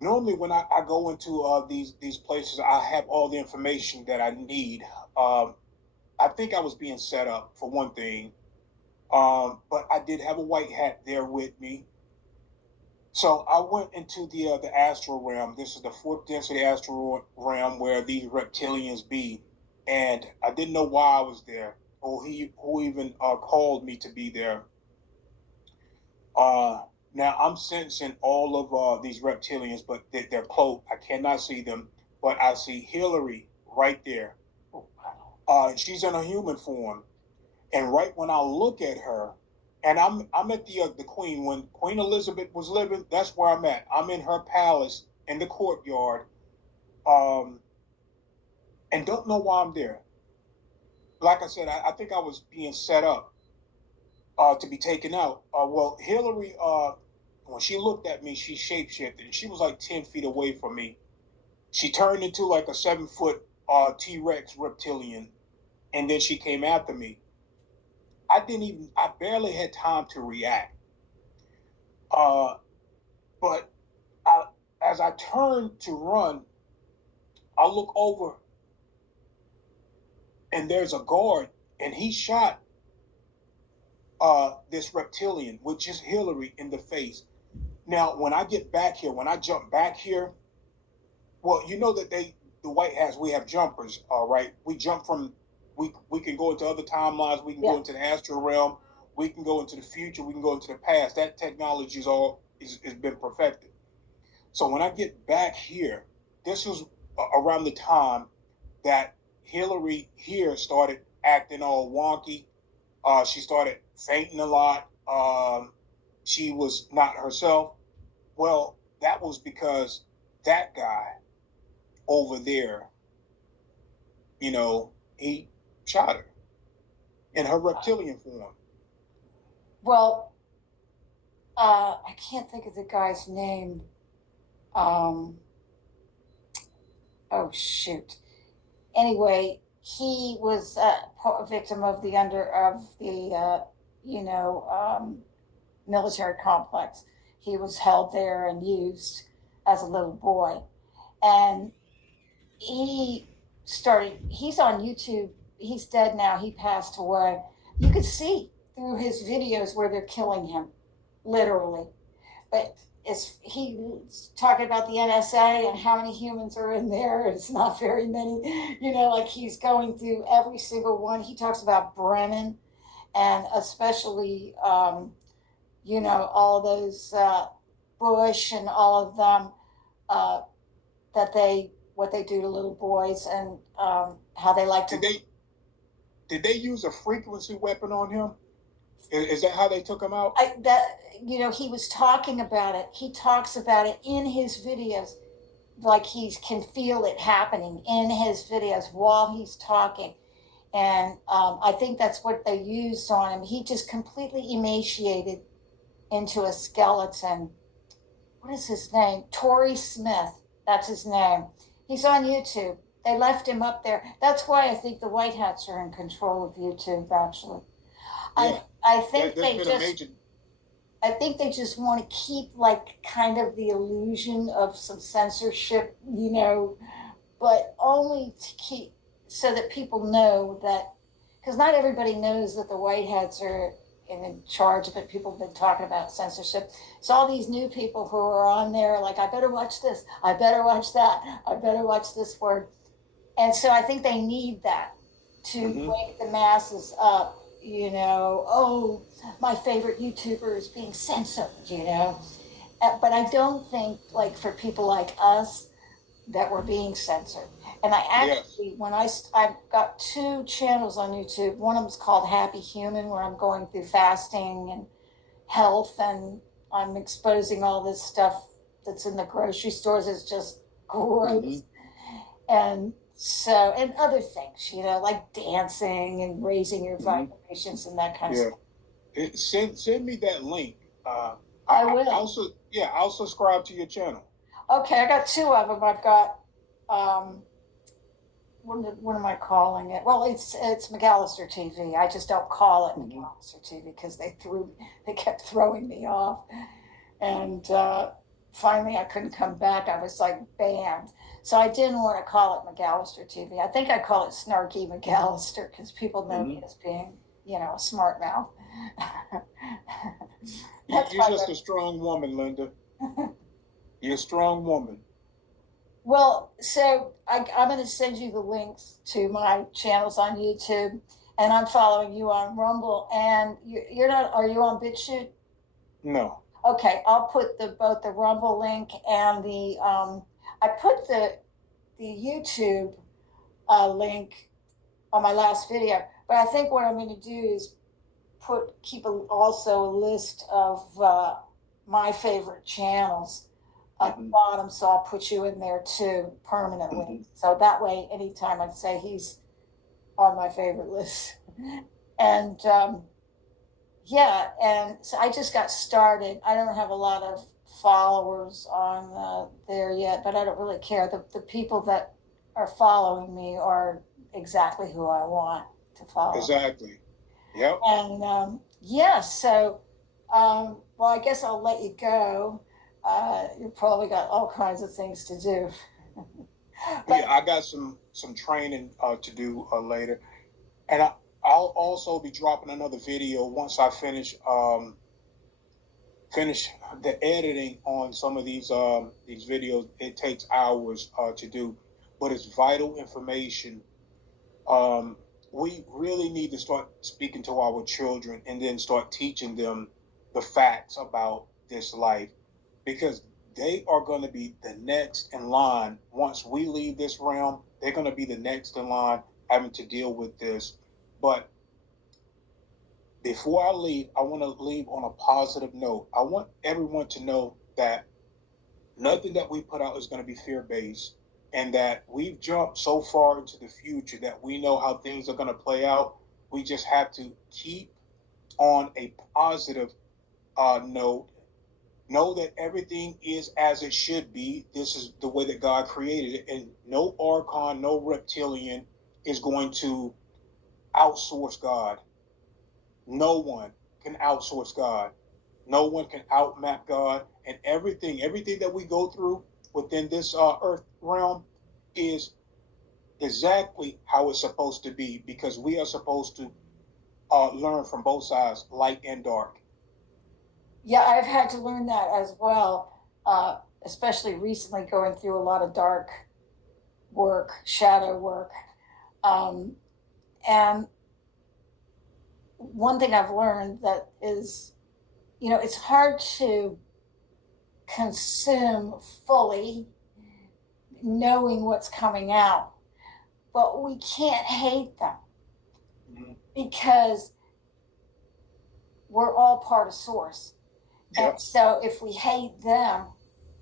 normally when I go into these places, I have all the information that I need. Um, I think I was being set up for one thing, but I did have a white hat there with me. So I went into the astral realm. This is the fourth density astral realm where these reptilians be, and I didn't know why I was there or who even called me to be there. Uh, Now I'm sensing all of these reptilians, but they're cloaked. I cannot see them, but I see Hillary right there. She's in a human form, and right when I look at her, and I'm at the Queen when Queen Elizabeth was living. That's where I'm at. I'm in her palace in the courtyard, um, and don't know why I'm there. Like I said, I think I was being set up to be taken out. Well, Hillary, when she looked at me, she shapeshifted, and she was like 10 feet away from me. She turned into like a 7 foot T-Rex reptilian, and then she came after me. I barely had time to react. Uh, but I, as I turned to run, I look over, and there's a guard, and he shot this reptilian with just Hillary in the face. Now, when I get back here, when I jump back here, well, you know that the White Hats, we have jumpers, all right? We jump from, we can go into other timelines, we can go into the astral realm, we can go into the future, we can go into the past. That technology is been perfected. So when I get back here, this was around the time that Hillary here started acting all wonky. She started fainting a lot. She was not herself. Well, that was because that guy over there, he shot her in her reptilian form. Well, I can't think of the guy's name. Um, oh shoot. Anyway, he was a victim of the you know military complex. He was held there and used as a little boy, and he he's on YouTube. He's dead now. He passed away. You could see through his videos where they're killing him, literally. But he's talking about the NSA and how many humans are in there. It's not very many. Like he's going through every single one. He talks about Brennan and especially, all those Bush and all of them, what they do to little boys and how they like to. Did they use a frequency weapon on him? Is that how they took him out? He was talking about it. He talks about it in his videos, like he can feel it happening in his videos while he's talking. And I think that's what they used on him. He just completely emaciated into a skeleton. What is his name? Torrey Smith. That's his name. He's on YouTube. They left him up there. That's why I think the White Hats are in control of YouTube, actually. Yeah. I think major... I think they just want to keep like kind of the illusion of some censorship, but only to keep so that people know that, because not everybody knows that the White Hats are in charge of it. People have been talking about censorship. It's all these new people who are on there like, I better watch this, I better watch that, I better watch this word. And so I think they need that to wake the masses up oh, my favorite YouTuber is being censored. But I don't think, like, for people like us, that were being censored. And I Yes. actually, I've got two channels on YouTube. One of them is called Happy Human, where I'm going through fasting and health, and I'm exposing all this stuff that's in the grocery stores is just gross. And so, and other things, like dancing and raising your vibrations and that kind of Yeah. stuff. Send me that link. I I will. also, yeah, I'll subscribe to your channel. Okay, I got two of them. I've got um, what am I calling it? Well, it's McAllister TV. I just don't call it McAllister TV because they kept throwing me off, and finally I couldn't come back. I was like banned, so I didn't want to call it McAllister TV. I think I call it Snarky McAllister because people know me as being, a smart mouth. That's You're my. just a strong woman, Linda. You're a strong woman. Well, so I'm going to send you the links to my channels on YouTube, and I'm following you on Rumble. And you're not? Are you on BitChute? No. Okay, I'll put both the Rumble link and the I put the YouTube link on my last video. But I think what I'm going to do is keep also a list of my favorite channels at the bottom, so I'll put you in there too permanently. So that way, anytime I'd say he's on my favorite list, and yeah, and so I just got started. I don't have a lot of followers on there yet, but I don't really care. The people that are following me are exactly who I want to follow. Exactly. Yep. And yeah, so well, I guess I'll let you go. You probably got all kinds of things to do. But Yeah, I got some training to do later, and I'll also be dropping another video once I finish the editing on some of these videos. It takes hours to do, but it's vital information. Um, we really need to start speaking to our children and then start teaching them the facts about this life, because they are going to be the next in line. Once we leave this realm, they're going to be the next in line having to deal with this. But before I leave, I want to leave on a positive note. I want everyone to know that nothing that we put out is going to be fear based, and that we've jumped so far into the future that we know how things are going to play out. We just have to keep on a positive note. Know that everything is as it should be. This is the way that God created it, and no archon, no reptilian is going to outsource God. No one can outsource God. No one can outmap God. And everything that we go through within this earth realm is exactly how it's supposed to be, because we are supposed to learn from both sides, light and dark. yeah, I've had to learn that as well, especially recently going through a lot of dark work, shadow work. Um, and one thing I've learned that is, it's hard to consume fully knowing what's coming out, but we can't hate them because we're all part of source. And Yep, so if we hate them,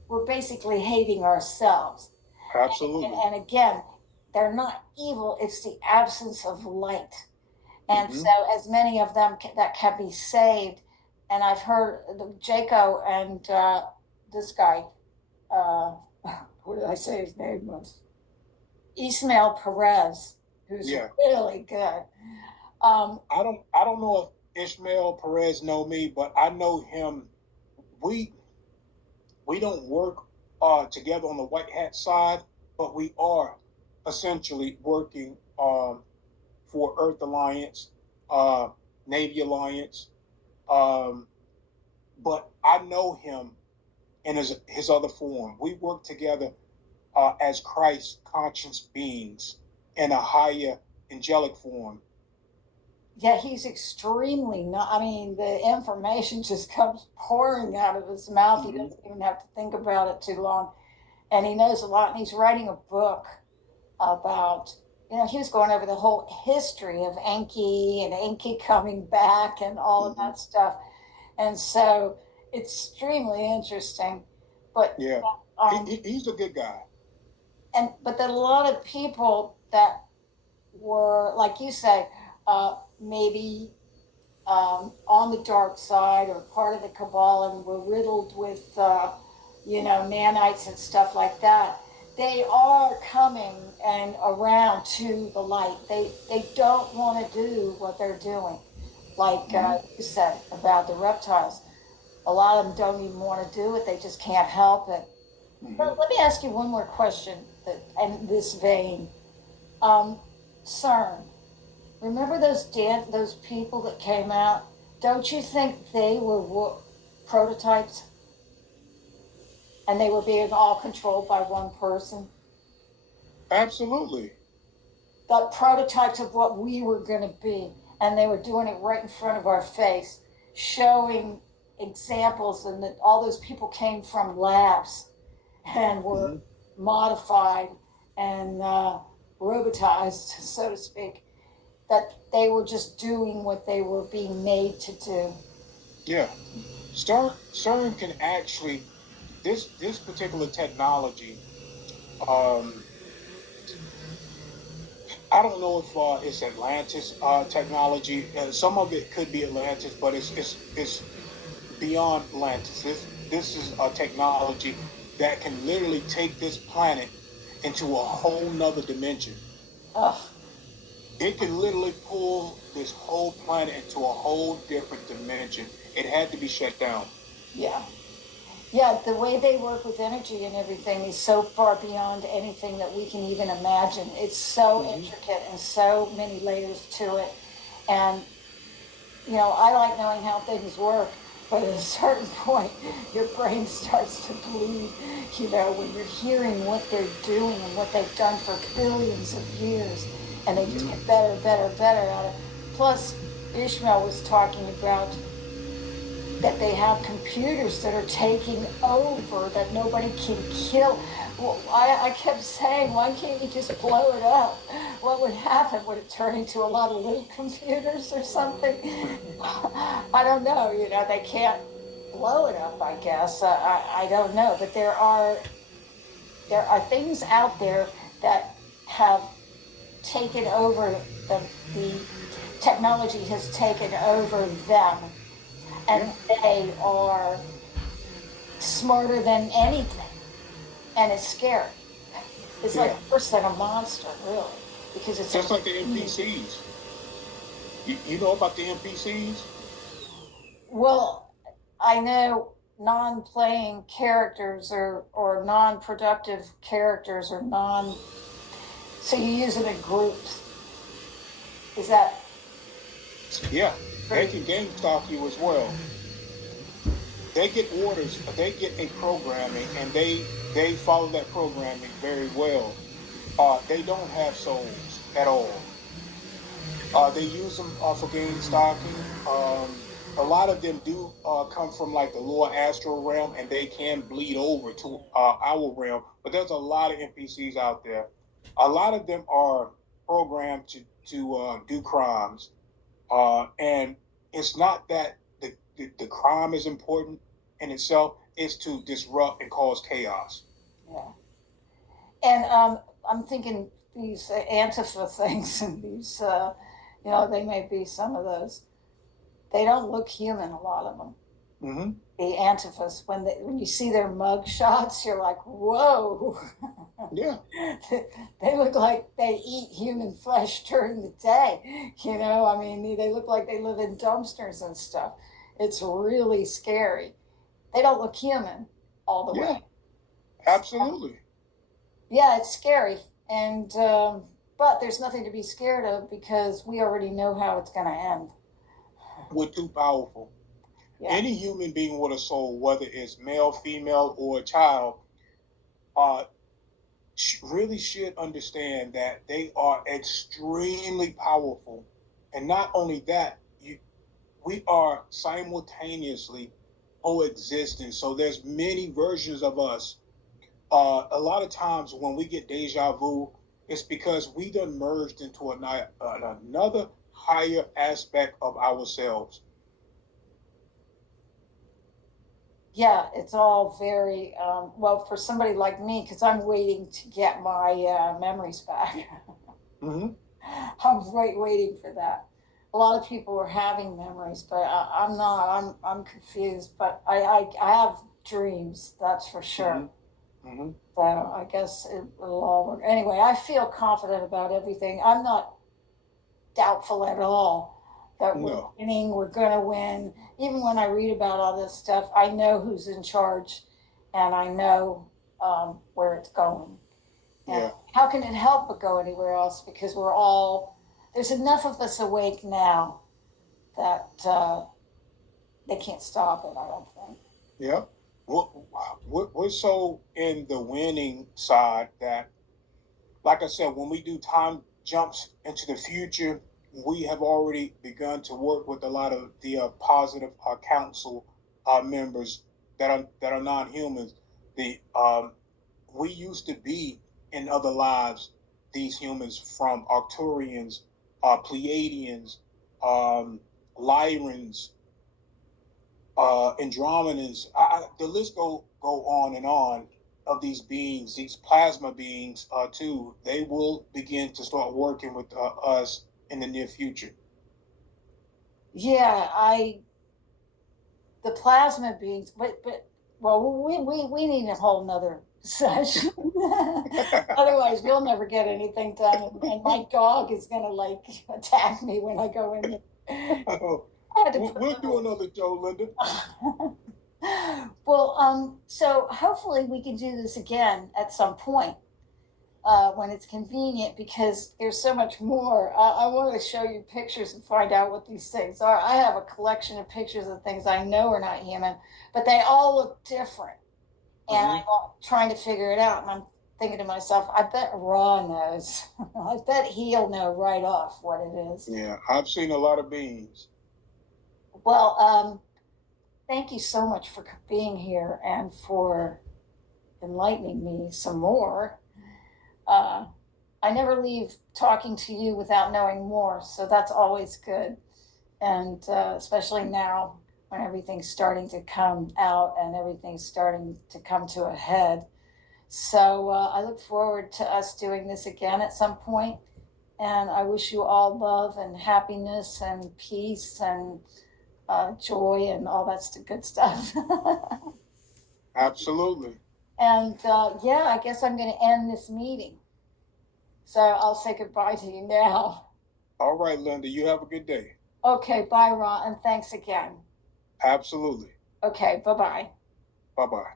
we're basically hating ourselves. absolutely. And again, they're not evil, it's the absence of light. And so, as many of them that can be saved, and I've heard Jaco and this guy, uh, what did I say his name was? Ismail Perez, who's Yeah, really good. I don't know if Ishmael Perez know me, but I know him. We we don't work together on the white hat side, but we are essentially working for Earth Alliance, uh, Navy Alliance. Um, but I know him in his other form. We work together as Christ conscious beings in a higher angelic form. Yeah, he's extremely not. I mean, the information just comes pouring out of his mouth. He Mm-hmm. doesn't even have to think about it too long. And he knows a lot. And he's writing a book about, he was going over the whole history of Enki and Enki coming back and all of Mm-hmm. that stuff. And so it's extremely interesting. But, Yeah, um, he's a good guy. but that a lot of people that were, like you say, maybe on the dark side or part of the cabal and were riddled with, nanites and stuff like that. They are coming and around to the light. They don't want to do what they're doing, like Mm-hmm. you said about the reptiles. A lot of them don't even want to do it. They just can't help it. Mm-hmm. But let me ask you one more question in this vein. Um, CERN. Remember those people that came out? Don't you think they were prototypes and they were being all controlled by one person? Absolutely. The prototypes of what we were going to be, and they were doing it right in front of our face, showing examples, and that all those people came from labs and were Mm-hmm. modified and robotized, so to speak. That they were just doing what they were being made to do. Yeah, CERN can actually this particular technology. Um, I don't know if it's Atlantis technology. Some of it could be Atlantis, but it's beyond Atlantis. This is a technology that can literally take this planet into a whole nother dimension. Ugh, It can literally pull this whole planet into a whole different dimension. It had to be shut down. yeah. Yeah, the way they work with energy and everything is so far beyond anything that we can even imagine. It's so Mm-hmm. intricate and so many layers to it. And, I like knowing how things work, but at a certain point, your brain starts to bleed, when you're hearing what they're doing and what they've done for billions of years. And they just Mm-hmm. get better, better, better at it. Plus, Ishmael was talking about that they have computers that are taking over that nobody can kill. Well, I kept saying, why can't you just blow it up? What would happen? Would it turn into a lot of little computers or something? I don't know. They can't blow it up, I guess. I don't know. But there are things out there that have taken over the technology has taken over them, and Yeah, they are smarter than anything, and it's scary. It's like yeah. worse than a monster, really, because it's Just a like the NPCs. You know about the NPCs? well, I know non-playing characters or non-productive characters or so you use them in groups. Is that Yeah, they pretty? can game stalk you as well. They get orders, they get a programming, and they follow that programming very well. They don't have souls at all. They use them for game stalking. A lot of them do come from like the lower astral realm, and they can bleed over to our realm. But there's a lot of NPCs out there. A lot of them are programmed to do crimes, and it's not that the crime is important in itself. It's to disrupt and cause chaos. Yeah. And I'm thinking these Antifa things and these, they may be some of those. They don't look human, a lot of them. Mm-hmm. The Antifas, when you see their mug shots, you're like, whoa. Yeah, They look like they eat human flesh during the day. I mean, they look like they live in dumpsters and stuff. It's really scary. They don't look human all the way. yeah, So, absolutely. yeah, it's scary. And, but there's nothing to be scared of because we already know how it's going to end. We're too powerful. Yeah. Any human being with a soul, whether it's male, female, or a child, uh, really should understand that they are extremely powerful And not only that, we are simultaneously coexisting. So there's many versions of us. A lot of times when we get deja vu, it's because we done merged into another higher aspect of ourselves. Yeah, it's all very well for somebody like me because I'm waiting to get my memories back. Mm-hmm. I'm waiting for that. A lot of people are having memories, but I'm not. I'm confused. But I have dreams. That's for sure. Mm-hmm. Mm-hmm. So I guess it'll all work. Anyway, I feel confident about everything. I'm not doubtful at all that we're No. winning. We're going to win. Even when I read about all this stuff, I know who's in charge, and I know where it's going. And Yeah. how can it help but go anywhere else? Because we're all, there's enough of us awake now that they can't stop it, I don't think. Yeah. We're so in the winning side that, like I said, when we do time jumps into the future, we have already begun to work with a lot of the positive council members that are non-humans. The We used to be in other lives these humans from Arcturians, Pleiadians, Lyrans, Andromedans. The list go on of these beings, these plasma beings too. They will begin to start working with us in the near future. Yeah, the plasma beings, but well, we need a whole nother session. Otherwise, we'll never get anything done. And my dog is going to like attack me when I go in there. We'll do another show, Linda. Well, so hopefully we can do this again at some point when it's convenient because there's so much more. I want to show you pictures and find out what these things are. I have a collection of pictures of things I know are not human, but they all look different. And Mm-hmm. I'm trying to figure it out. And I'm thinking to myself, I bet Ra knows. I bet he'll know right off what it is. Yeah, I've seen a lot of beings. Well, thank you so much for being here and for enlightening me some more. Uh, I never leave talking to you without knowing more, so that's always good. And especially now when everything's starting to come out and everything's starting to come to a head. So I look forward to us doing this again at some point. And I wish you all love and happiness and peace and joy and all that's the good stuff. Absolutely. And yeah, I guess I'm going to end this meeting. So I'll say goodbye to you now. All right, Linda, you have a good day. Okay, bye, Ron, and thanks again. Absolutely. Okay, bye bye. Bye bye.